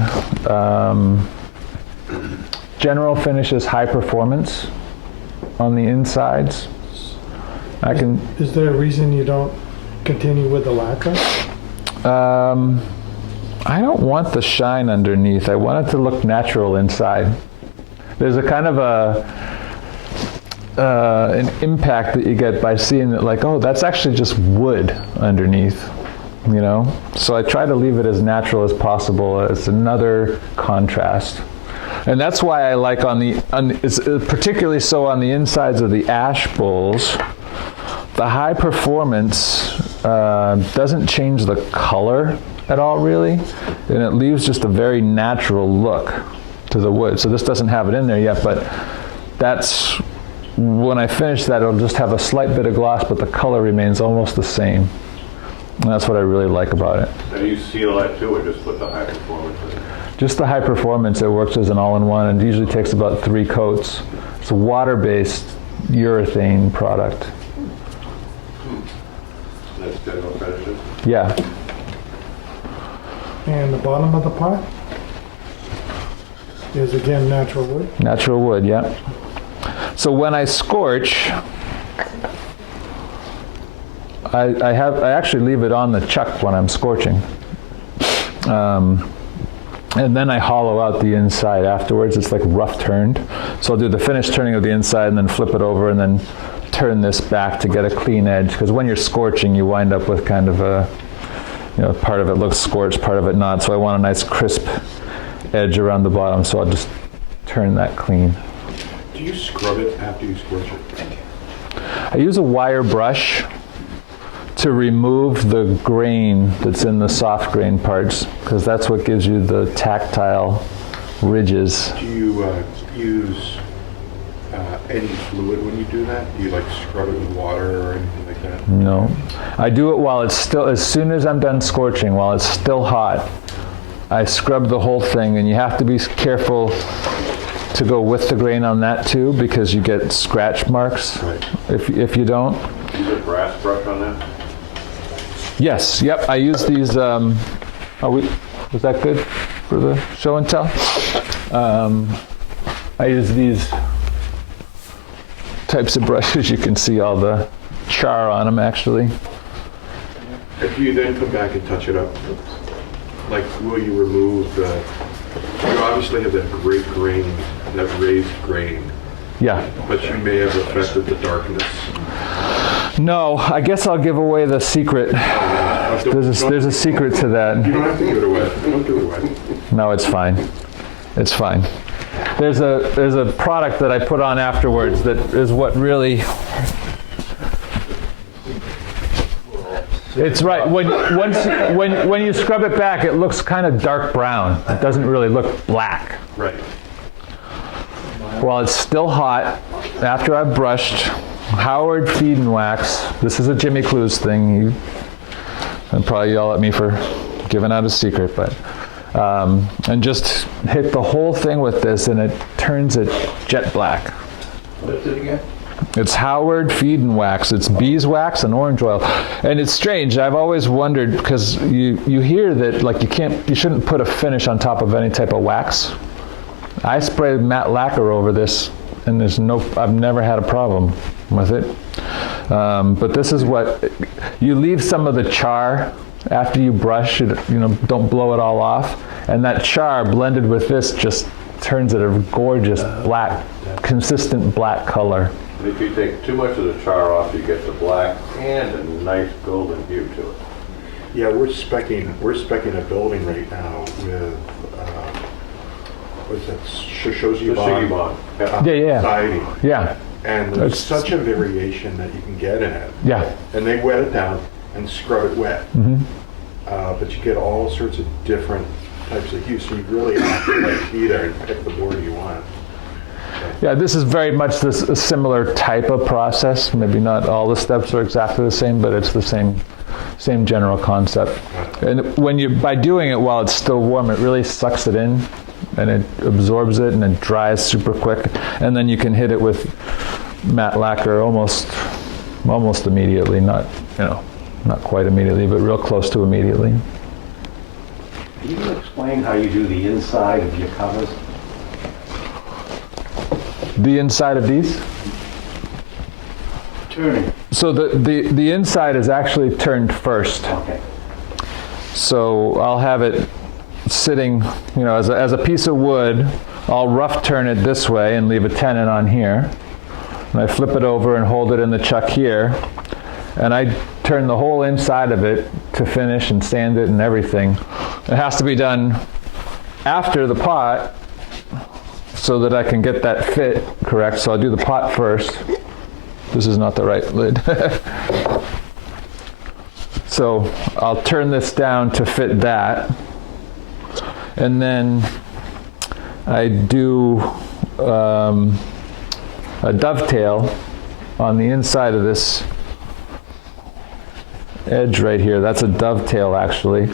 General Finishes High Performance on the insides. Is there a reason you don't continue with the lacquer? I don't want the shine underneath. I want it to look natural inside. There's a kind of an impact that you get by seeing that, like, oh, that's actually just wood underneath, you know? So I try to leave it as natural as possible as another contrast. And that's why I like it's particularly so on the insides of the ash bowls. The high performance doesn't change the color at all, really, and it leaves just a very natural look to the wood. So this doesn't have it in there yet, but that's, when I finish that, it'll just have a slight bit of gloss, but the color remains almost the same. And that's what I really like about it. And you seal that too, or just put the high performance in? Just the high performance. It works as an all-in-one, and usually takes about 3 coats. It's a water-based urethane product. That's general finishes? Yeah. And the bottom of the pot is again natural wood. Natural wood, yeah. So when I scorch, I actually leave it on the chuck when I'm scorching. And then I hollow out the inside afterwards. It's like rough turned. So I'll do the finished turning of the inside and then flip it over and then turn this back to get a clean edge. Because when you're scorching, you wind up with kind of a, part of it looks scorched, part of it not. So I want a nice crisp edge around the bottom. So I'll just turn that clean. Do you scrub it after you scorch it? I use a wire brush to remove the grain that's in the soft grain parts, because that's what gives you the tactile ridges. Do you use any fluid when you do that? Do you like scrub it with water or anything like that? No. I do it while it's still, as soon as I'm done scorching, while it's still hot, I scrub the whole thing, and you have to be careful to go with the grain on that too, because you get scratch marks if you don't. Use a brass brush on that? Yes, yep, I use these, was that good for the show and tell? I use these types of brushes. You can see all the char on them, actually. If you then come back and touch it up, like will you remove the, you obviously have that great grain, that raised grain, Yeah. but you may have affected the darkness. No, I guess I'll give away the secret. There's a secret to that. You don't have to give it away. Don't give it away. No, it's fine. It's fine. There's a product that I put on afterwards that is what really. It's right. When you scrub it back, it looks kind of dark brown. It doesn't really look black. Right. While it's still hot, after I've brushed, Howard Feed and Wax. This is a Jimmy Clues thing. And probably yell at me for giving out a secret, but and just hit the whole thing with this, and it turns it jet black. What is it again? It's Howard Feed and Wax. It's beeswax and orange oil, and it's strange. I've always wondered, because you hear that like you shouldn't put a finish on top of any type of wax. I spray matte lacquer over this, and I've never had a problem with it. But this is what, you leave some of the char after you brush it, don't blow it all off. And that char blended with this just turns it a gorgeous black, consistent black color. If you take too much of the char off, you get the black and a nice golden hue to it. Yeah, we're specking a building right now with, what's that, Shoshozebon Yeah. siding. Yeah. And there's such a variation that you can get in it. Yeah. And they wet it down and scrub it wet. Mm-hmm. But you get all sorts of different types of hues, so you really have to be there and pick the board you want. Yeah, this is very much a similar type of process. Maybe not all the steps are exactly the same, but it's the same general concept. And by doing it while it's still warm, it really sucks it in, and it absorbs it, and it dries super quick. And then you can hit it with matte lacquer almost immediately. Not quite immediately, but real close to immediately. Can you explain how you do the inside of your covers? The inside of these? Turning. So the inside is actually turned first. Okay. So I'll have it sitting, as a piece of wood. I'll rough turn it this way and leave a tenon on here. And I flip it over and hold it in the chuck here. And I turn the whole inside of it to finish and sand it and everything. It has to be done after the pot, so that I can get that fit correct. So I'll do the pot first. This is not the right lid. So I'll turn this down to fit that. And then I do a dovetail on the inside of this edge right here. That's a dovetail actually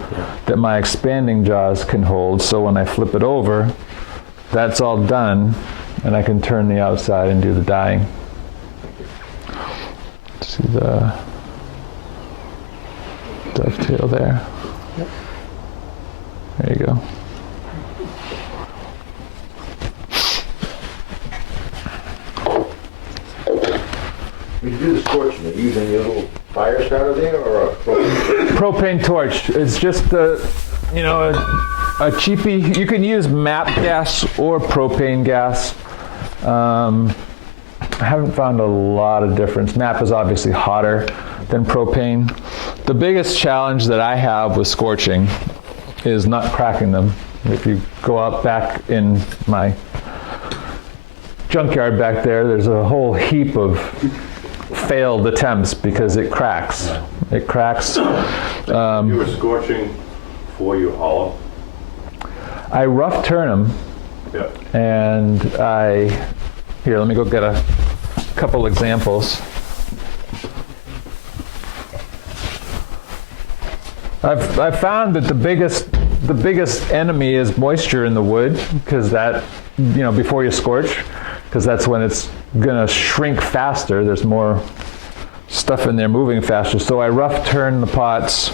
that my expanding jaws can hold. So when I flip it over, that's all done and I can turn the outside and do the dyeing. See the dovetail there? Yep. There you go. When you do the scorching, are you using your little fire starter there or a Propane torch. It's just a cheapie. You can use MAP gas or propane gas. I haven't found a lot of difference. MAP is obviously hotter than propane. The biggest challenge that I have with scorching is not cracking them. If you go out back in my junkyard back there, there's a whole heap of failed attempts because it cracks. It cracks. you were scorching before you hollow? I rough turn them, Yep. and here, let me go get a couple examples. I've found that the biggest enemy is moisture in the wood, because that, before you scorch, because that's when it's gonna shrink faster. There's more stuff in there moving faster. So I rough turn the pots,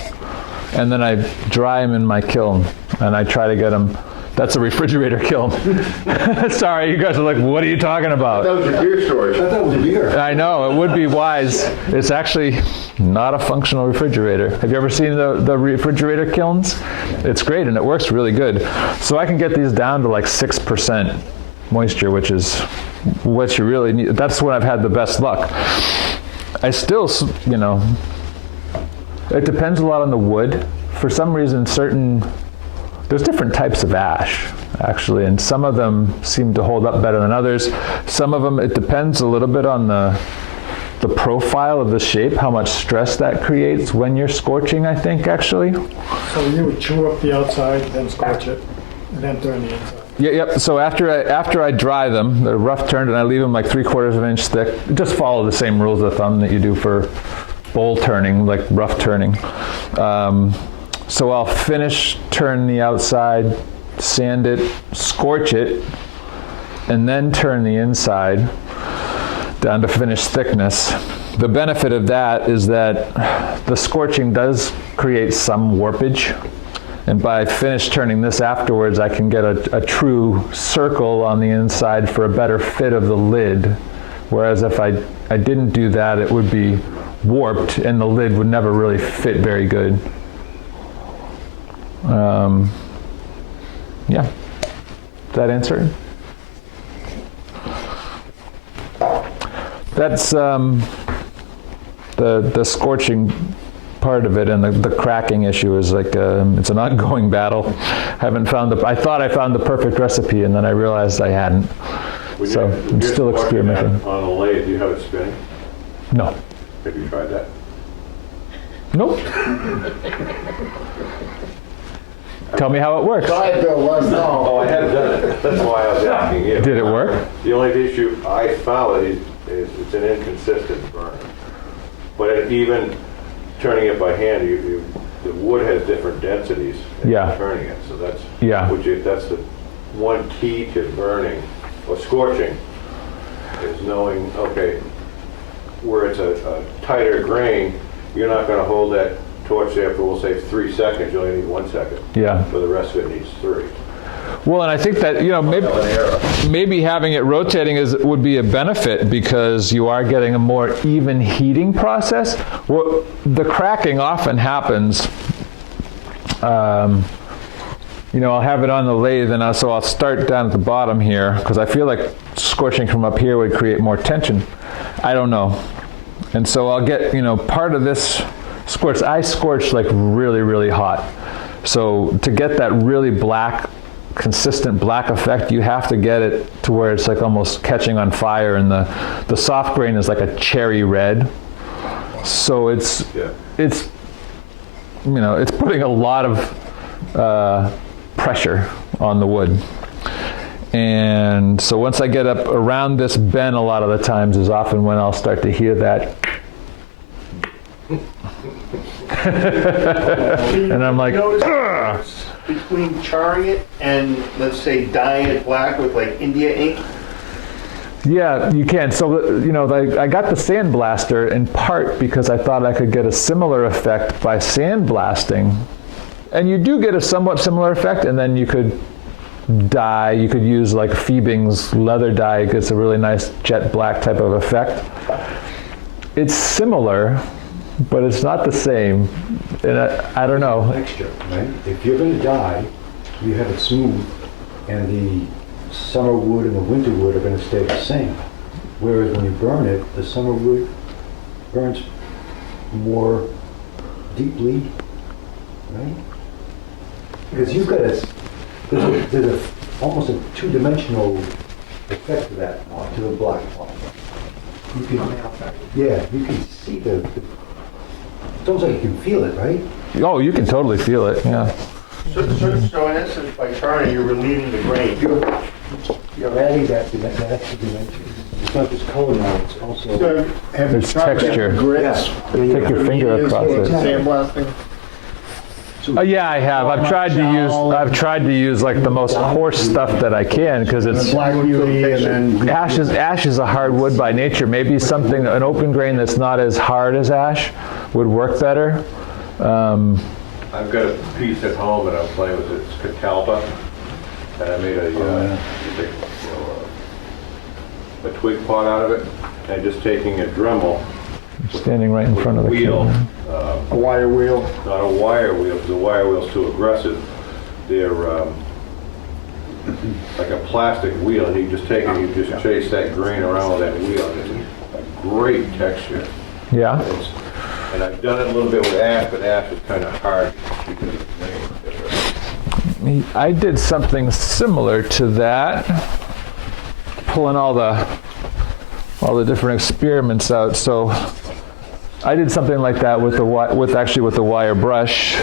and then I dry them in my kiln, and I try to get them. That's a refrigerator kiln. Sorry, you guys are like, what are you talking about? That was your beer storage. I thought it was a beer. I know, it would be wise. It's actually not a functional refrigerator. Have you ever seen the refrigerator kilns? It's great, and it works really good. So I can get these down to like 6% moisture, which is what you really need. That's when I've had the best luck. I still, it depends a lot on the wood. For some reason, there's different types of ash, actually, and some of them seem to hold up better than others. Some of them, it depends a little bit on the profile of the shape, how much stress that creates when you're scorching, I think, actually. So you would chew up the outside, then scorch it, and then turn the inside. Yep. So after I dry them, they're rough turned, and I leave them like 3/4 of an inch thick. Just follow the same rules of thumb that you do for bowl turning, like rough turning. So I'll turn the outside, sand it, scorch it, and then turn the inside down to finished thickness. The benefit of that is that the scorching does create some warpage. And by finish turning this afterwards, I can get a true circle on the inside for a better fit of the lid. Whereas if I didn't do that, it would be warped and the lid would never really fit very good. Yeah. Does that answer it? That's the scorching part of it, and the cracking issue is like it's an ongoing battle. I thought I found the perfect recipe, and then I realized I hadn't. So I'm still experimenting. On a lathe, do you have it spinning? No. Have you tried that? Nope. Tell me how it works. Try Bill, let us know. Oh, I have done it. That's why I was asking you. Did it work? The only issue I found is it's an inconsistent burn. But even turning it by hand, the wood has different densities in turning it. So that's that's the one key to burning or scorching, is knowing, okay, where it's a tighter grain, you're not going to hold that torch there for, we'll say, 3 seconds. You only need 1 second. Yeah. For the rest of it needs 3. Well, and I think that, maybe having it rotating would be a benefit, because you are getting a more even heating process. Well, the cracking often happens, I'll have it on the lathe, and so I'll start down at the bottom here, because I feel like scorching from up here would create more tension. I don't know. And so I'll get, part of this I scorch like really, really hot. So to get that really black consistent black effect, you have to get it to where it's like almost catching on fire, and the soft grain is like a cherry red. So it's you know, it's putting a lot of pressure on the wood. And so once I get up around this bend, a lot of the times is often when I'll start to hear that. And I'm like, ugh. Between charring it and, let's say, dyeing it black with like India ink? Yeah, you can. So, you know, I got the sandblaster in part because I thought I could get a similar effect by sandblasting. And you do get a somewhat similar effect, and then you could dye, you could use like Fiebing's leather dye. It gets a really nice jet black type of effect. It's similar, but it's not the same. And I don't know. Texture, right? If you're going to dye, you have it smooth, and the summer wood and the winter wood are going to stay the same. Whereas when you burn it, the summer wood burns more deeply, right? Because you've got there's almost a two-dimensional effect to that, to the black part. You can, yeah, you can see it's almost like you can feel it, right? Oh, you can totally feel it, yeah. So in essence, by charring, you're relieving the grain. You're adding that extra dimension. It's not just color now, it's also... So, have you It's tried texture. that grits? Take your finger across it. Sandblasting? Yeah, I have. I've tried to use like the most coarse stuff that I can, because it's Black beauty and then... ash is a hard wood by nature. Maybe an open grain that's not as hard as ash would work better. I've got a piece at home that I'm playing with. It's catalpa, and I made a twig pot out of it, and just taking a Dremel. Standing right in front of the wheel. camera. A wire wheel? Not a wire wheel, because the wire wheel's too aggressive. They're like a plastic wheel, and you just take it, you just chase that grain around with that wheel. It's a great texture. Yeah. And I've done it a little bit with ash, but ash is kind of hard because of the grain. I did something similar to that, pulling all the different experiments out. So I did something like that with the wire brush,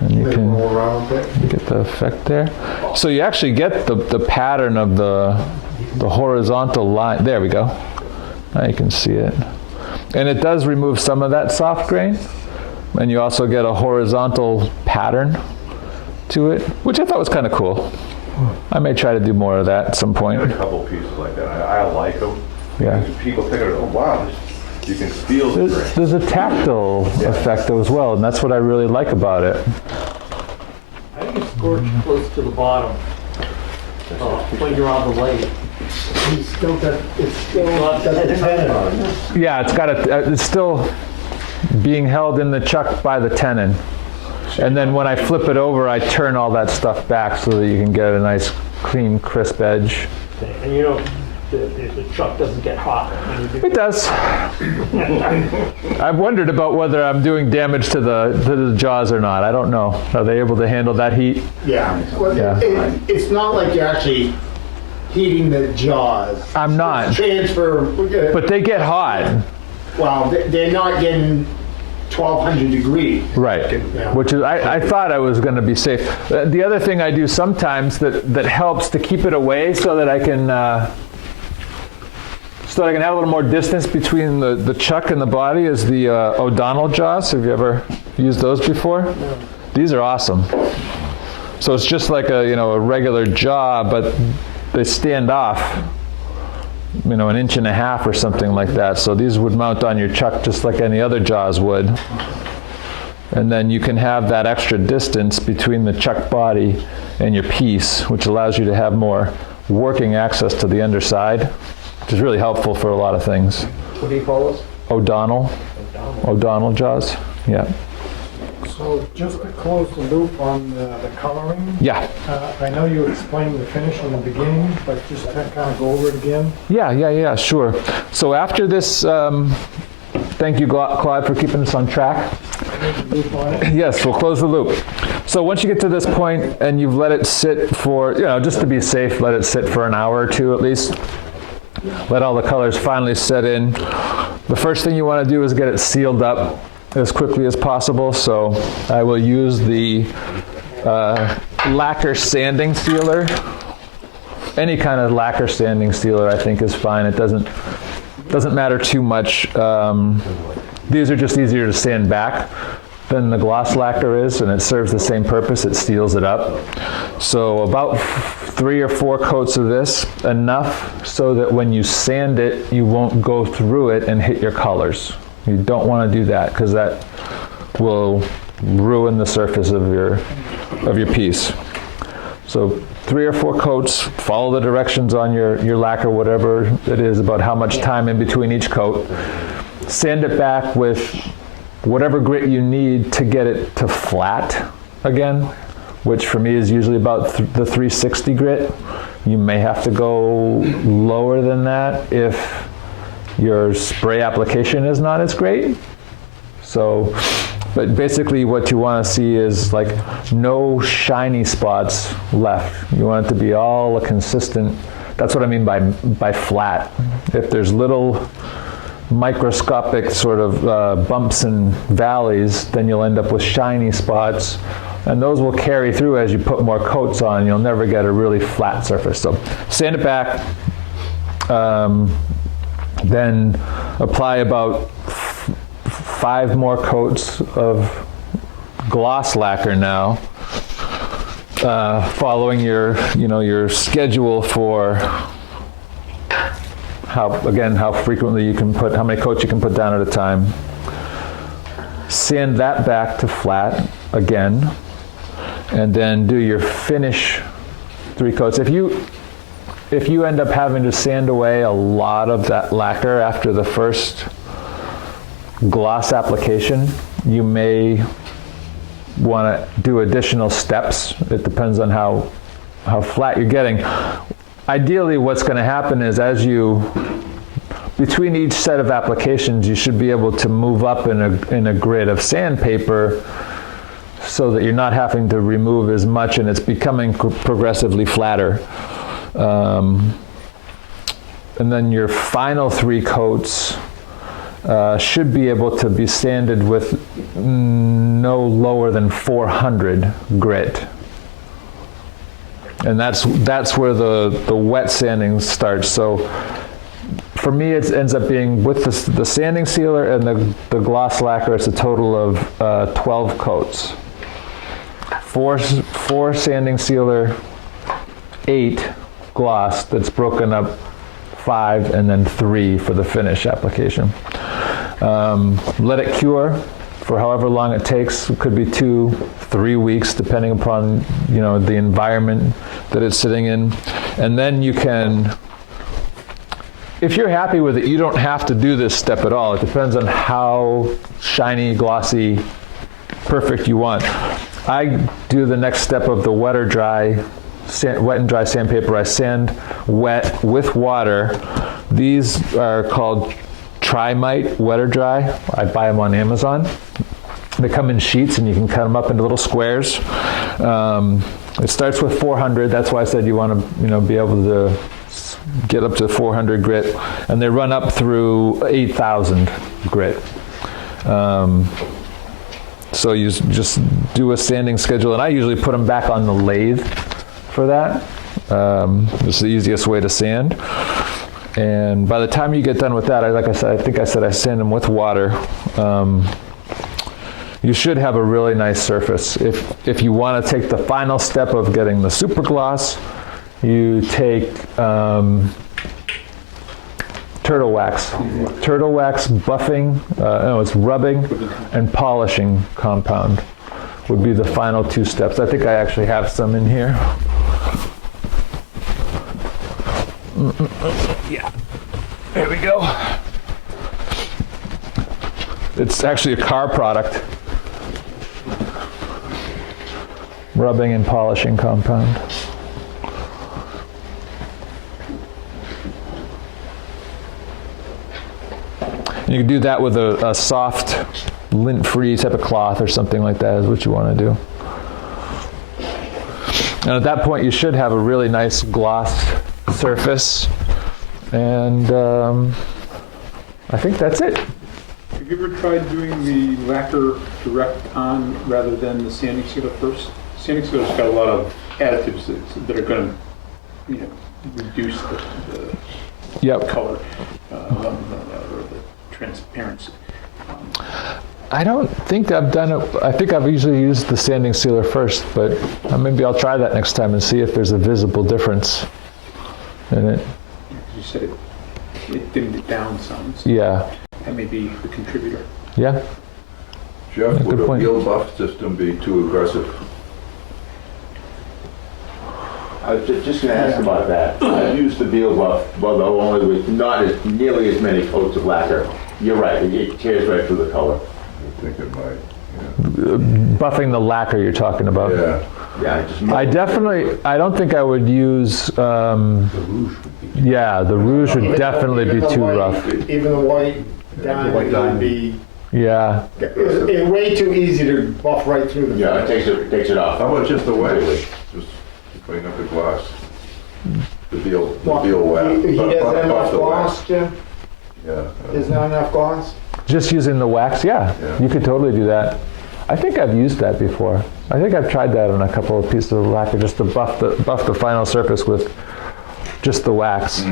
and you can get the effect there. So you actually get the pattern of the horizontal line. There we go. Now you can see it, and it does remove some of that soft grain, and you also get a horizontal pattern to it, which I thought was kind of cool. I may try to do more of that at some point. I have a couple pieces like that. I like them. Yeah. People think, oh wow, you can feel the grain. There's a tactile effect as well, and that's what I really like about it. I think it's scorched close to the bottom. When you're on the blade. It's still got the tenon on it. Yeah, it's still being held in the chuck by the tenon. And then when I flip it over, I turn all that stuff back so that you can get a nice, clean, crisp edge. And you know, the chuck doesn't get hot when you do. It does. I've wondered about whether I'm doing damage to the jaws or not. I don't know. Are they able to handle that heat? Yeah. Well, Yeah. it's not like you're actually heating the jaws. I'm not. Transfer. But they get hot. Well, they're not getting 1200 degrees. Right, Yeah. which is, I thought I was going to be safe. The other thing I do sometimes that helps to keep it away so that I can have a little more distance between the chuck and the body is the O'Donnell jaws. Have you ever used those before? No. These are awesome. So it's just like a regular jaw, but they stand off, an 1.5 inches or something like that. So these would mount on your chuck just like any other jaws would. And then you can have that extra distance between the chuck body and your piece, which allows you to have more working access to the underside, which is really helpful for a lot of things. What do you call those? O'Donnell jaws, yeah. So just to close the loop on the coloring. Yeah. I know you explained the finish in the beginning, but just to kind of go over it again. Yeah, sure. So after this, thank you, Claude, for keeping us on track. Loop on it. Yes, we'll close the loop. So once you get to this point and you've let it sit for, just to be safe, let it sit for an hour or two at least. Let all the colors finally set in. The first thing you want to do is get it sealed up as quickly as possible. So I will use the lacquer sanding sealer. Any kind of lacquer sanding sealer I think is fine. It doesn't matter too much. These are just easier to sand back than the gloss lacquer is, and it serves the same purpose. It seals it up. So about 3 or 4 coats of this, enough so that when you sand it, you won't go through it and hit your colors. You don't want to do that because that will ruin the surface of your piece. So 3 or 4 coats, follow the directions on your lacquer, whatever it is, about how much time in between each coat. Sand it back with whatever grit you need to get it to flat again, which for me is usually about the 360 grit. You may have to go lower than that if your spray application is not as great. So, but basically what you want to see is like no shiny spots left. You want it to be all a consistent, that's what I mean by flat. If there's little microscopic sort of bumps and valleys, then you'll end up with shiny spots, and those will carry through as you put more coats on. You'll never get a really flat surface. So sand it back, then apply about 5 more coats of gloss lacquer now, following your schedule for how frequently you can put, how many coats you can put down at a time. Sand that back to flat again, and then do your finish 3 coats. If you end up having to sand away a lot of that lacquer after the first gloss application, you may want to do additional steps. It depends on how flat you're getting. Ideally, what's going to happen is between each set of applications, you should be able to move up in a grid of sandpaper so that you're not having to remove as much and it's becoming progressively flatter. And then your final 3 coats should be able to be sanded with no lower than 400 grit. And that's where the wet sanding starts. So for me, it ends up being with the sanding sealer and the gloss lacquer, it's a total of 12 coats. 4 sanding sealer, 8 gloss that's broken up 5, and then 3 for the finish application. Let it cure for however long it takes. It could be 2-3 weeks, depending upon the environment that it's sitting in. And then you can, if you're happy with it, you don't have to do this step at all. It depends on how shiny, glossy, perfect you want. I do the next step of the wet and dry sandpaper. I sand wet with water. These are called Trimite wet or dry. I buy them on Amazon. They come in sheets and you can cut them up into little squares. It starts with 400. That's why I said you want to be able to get up to 400 grit, and they run up through 8,000 grit. So you just do a sanding schedule, and I usually put them back on the lathe for that. It's the easiest way to sand. And by the time you get done with that, I sand them with water. You should have a really nice surface. If you want to take the final step of getting the super gloss, you take turtle wax. Turtle wax buffing, it's rubbing and polishing compound would be the final 2 steps. I think I actually have some in here. Yeah, there we go. It's actually a car product. Rubbing and polishing compound. You can do that with a soft, lint-free type of cloth or something like that is what you want to do. And at that point, you should have a really nice gloss surface. And I think that's it. Have you ever tried doing the lacquer direct on rather than the sanding sealer first? Sanding sealer's got a lot of additives that are going to, reduce the Yep. color or the transparency. I don't think I've done it. I think I've usually used the sanding sealer first, but maybe I'll try that next time and see if there's a visible difference in it. You said it dimmed it down some. So Yeah. that may be the contributor. Yeah. Jeff, Good would a point. wheel buff system be too aggressive? I was just going to ask about that. I've used the Beal buff, well, only with not nearly as many coats of lacquer. You're right, it tears right through the color. I think it might, Buffing the lacquer you're talking about. yeah. Yeah, I don't think I would use, The rouge would be. yeah, the rouge would definitely be Even the too white- rough. Even the white diamond would be, Yeah. it's way too easy to buff right through the. Yeah, it takes it off. How about just the wax? Just to clean up the gloss? The Beal wax. He Buff doesn't have enough the wax. gloss, Jim? Yeah. There's not enough gloss? Just using the wax, yeah. Yeah. You could totally do that. I think I've used that before. I think I've tried that on a couple of pieces of lacquer, just to buff the final surface with just the wax.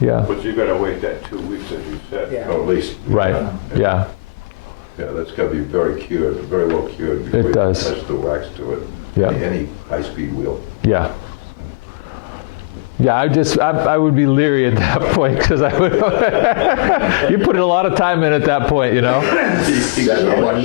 Yeah. But you gotta wait that 2 weeks, as you said. Yeah. Or at least. Right. Yeah. Yeah, that's gotta be very cured, very well cured. before you does. touch the wax to it. Yeah. Any high-speed wheel. Yeah. Yeah, I would be leery at that point because I would. You put a lot of time in at that point, you know. That's how much.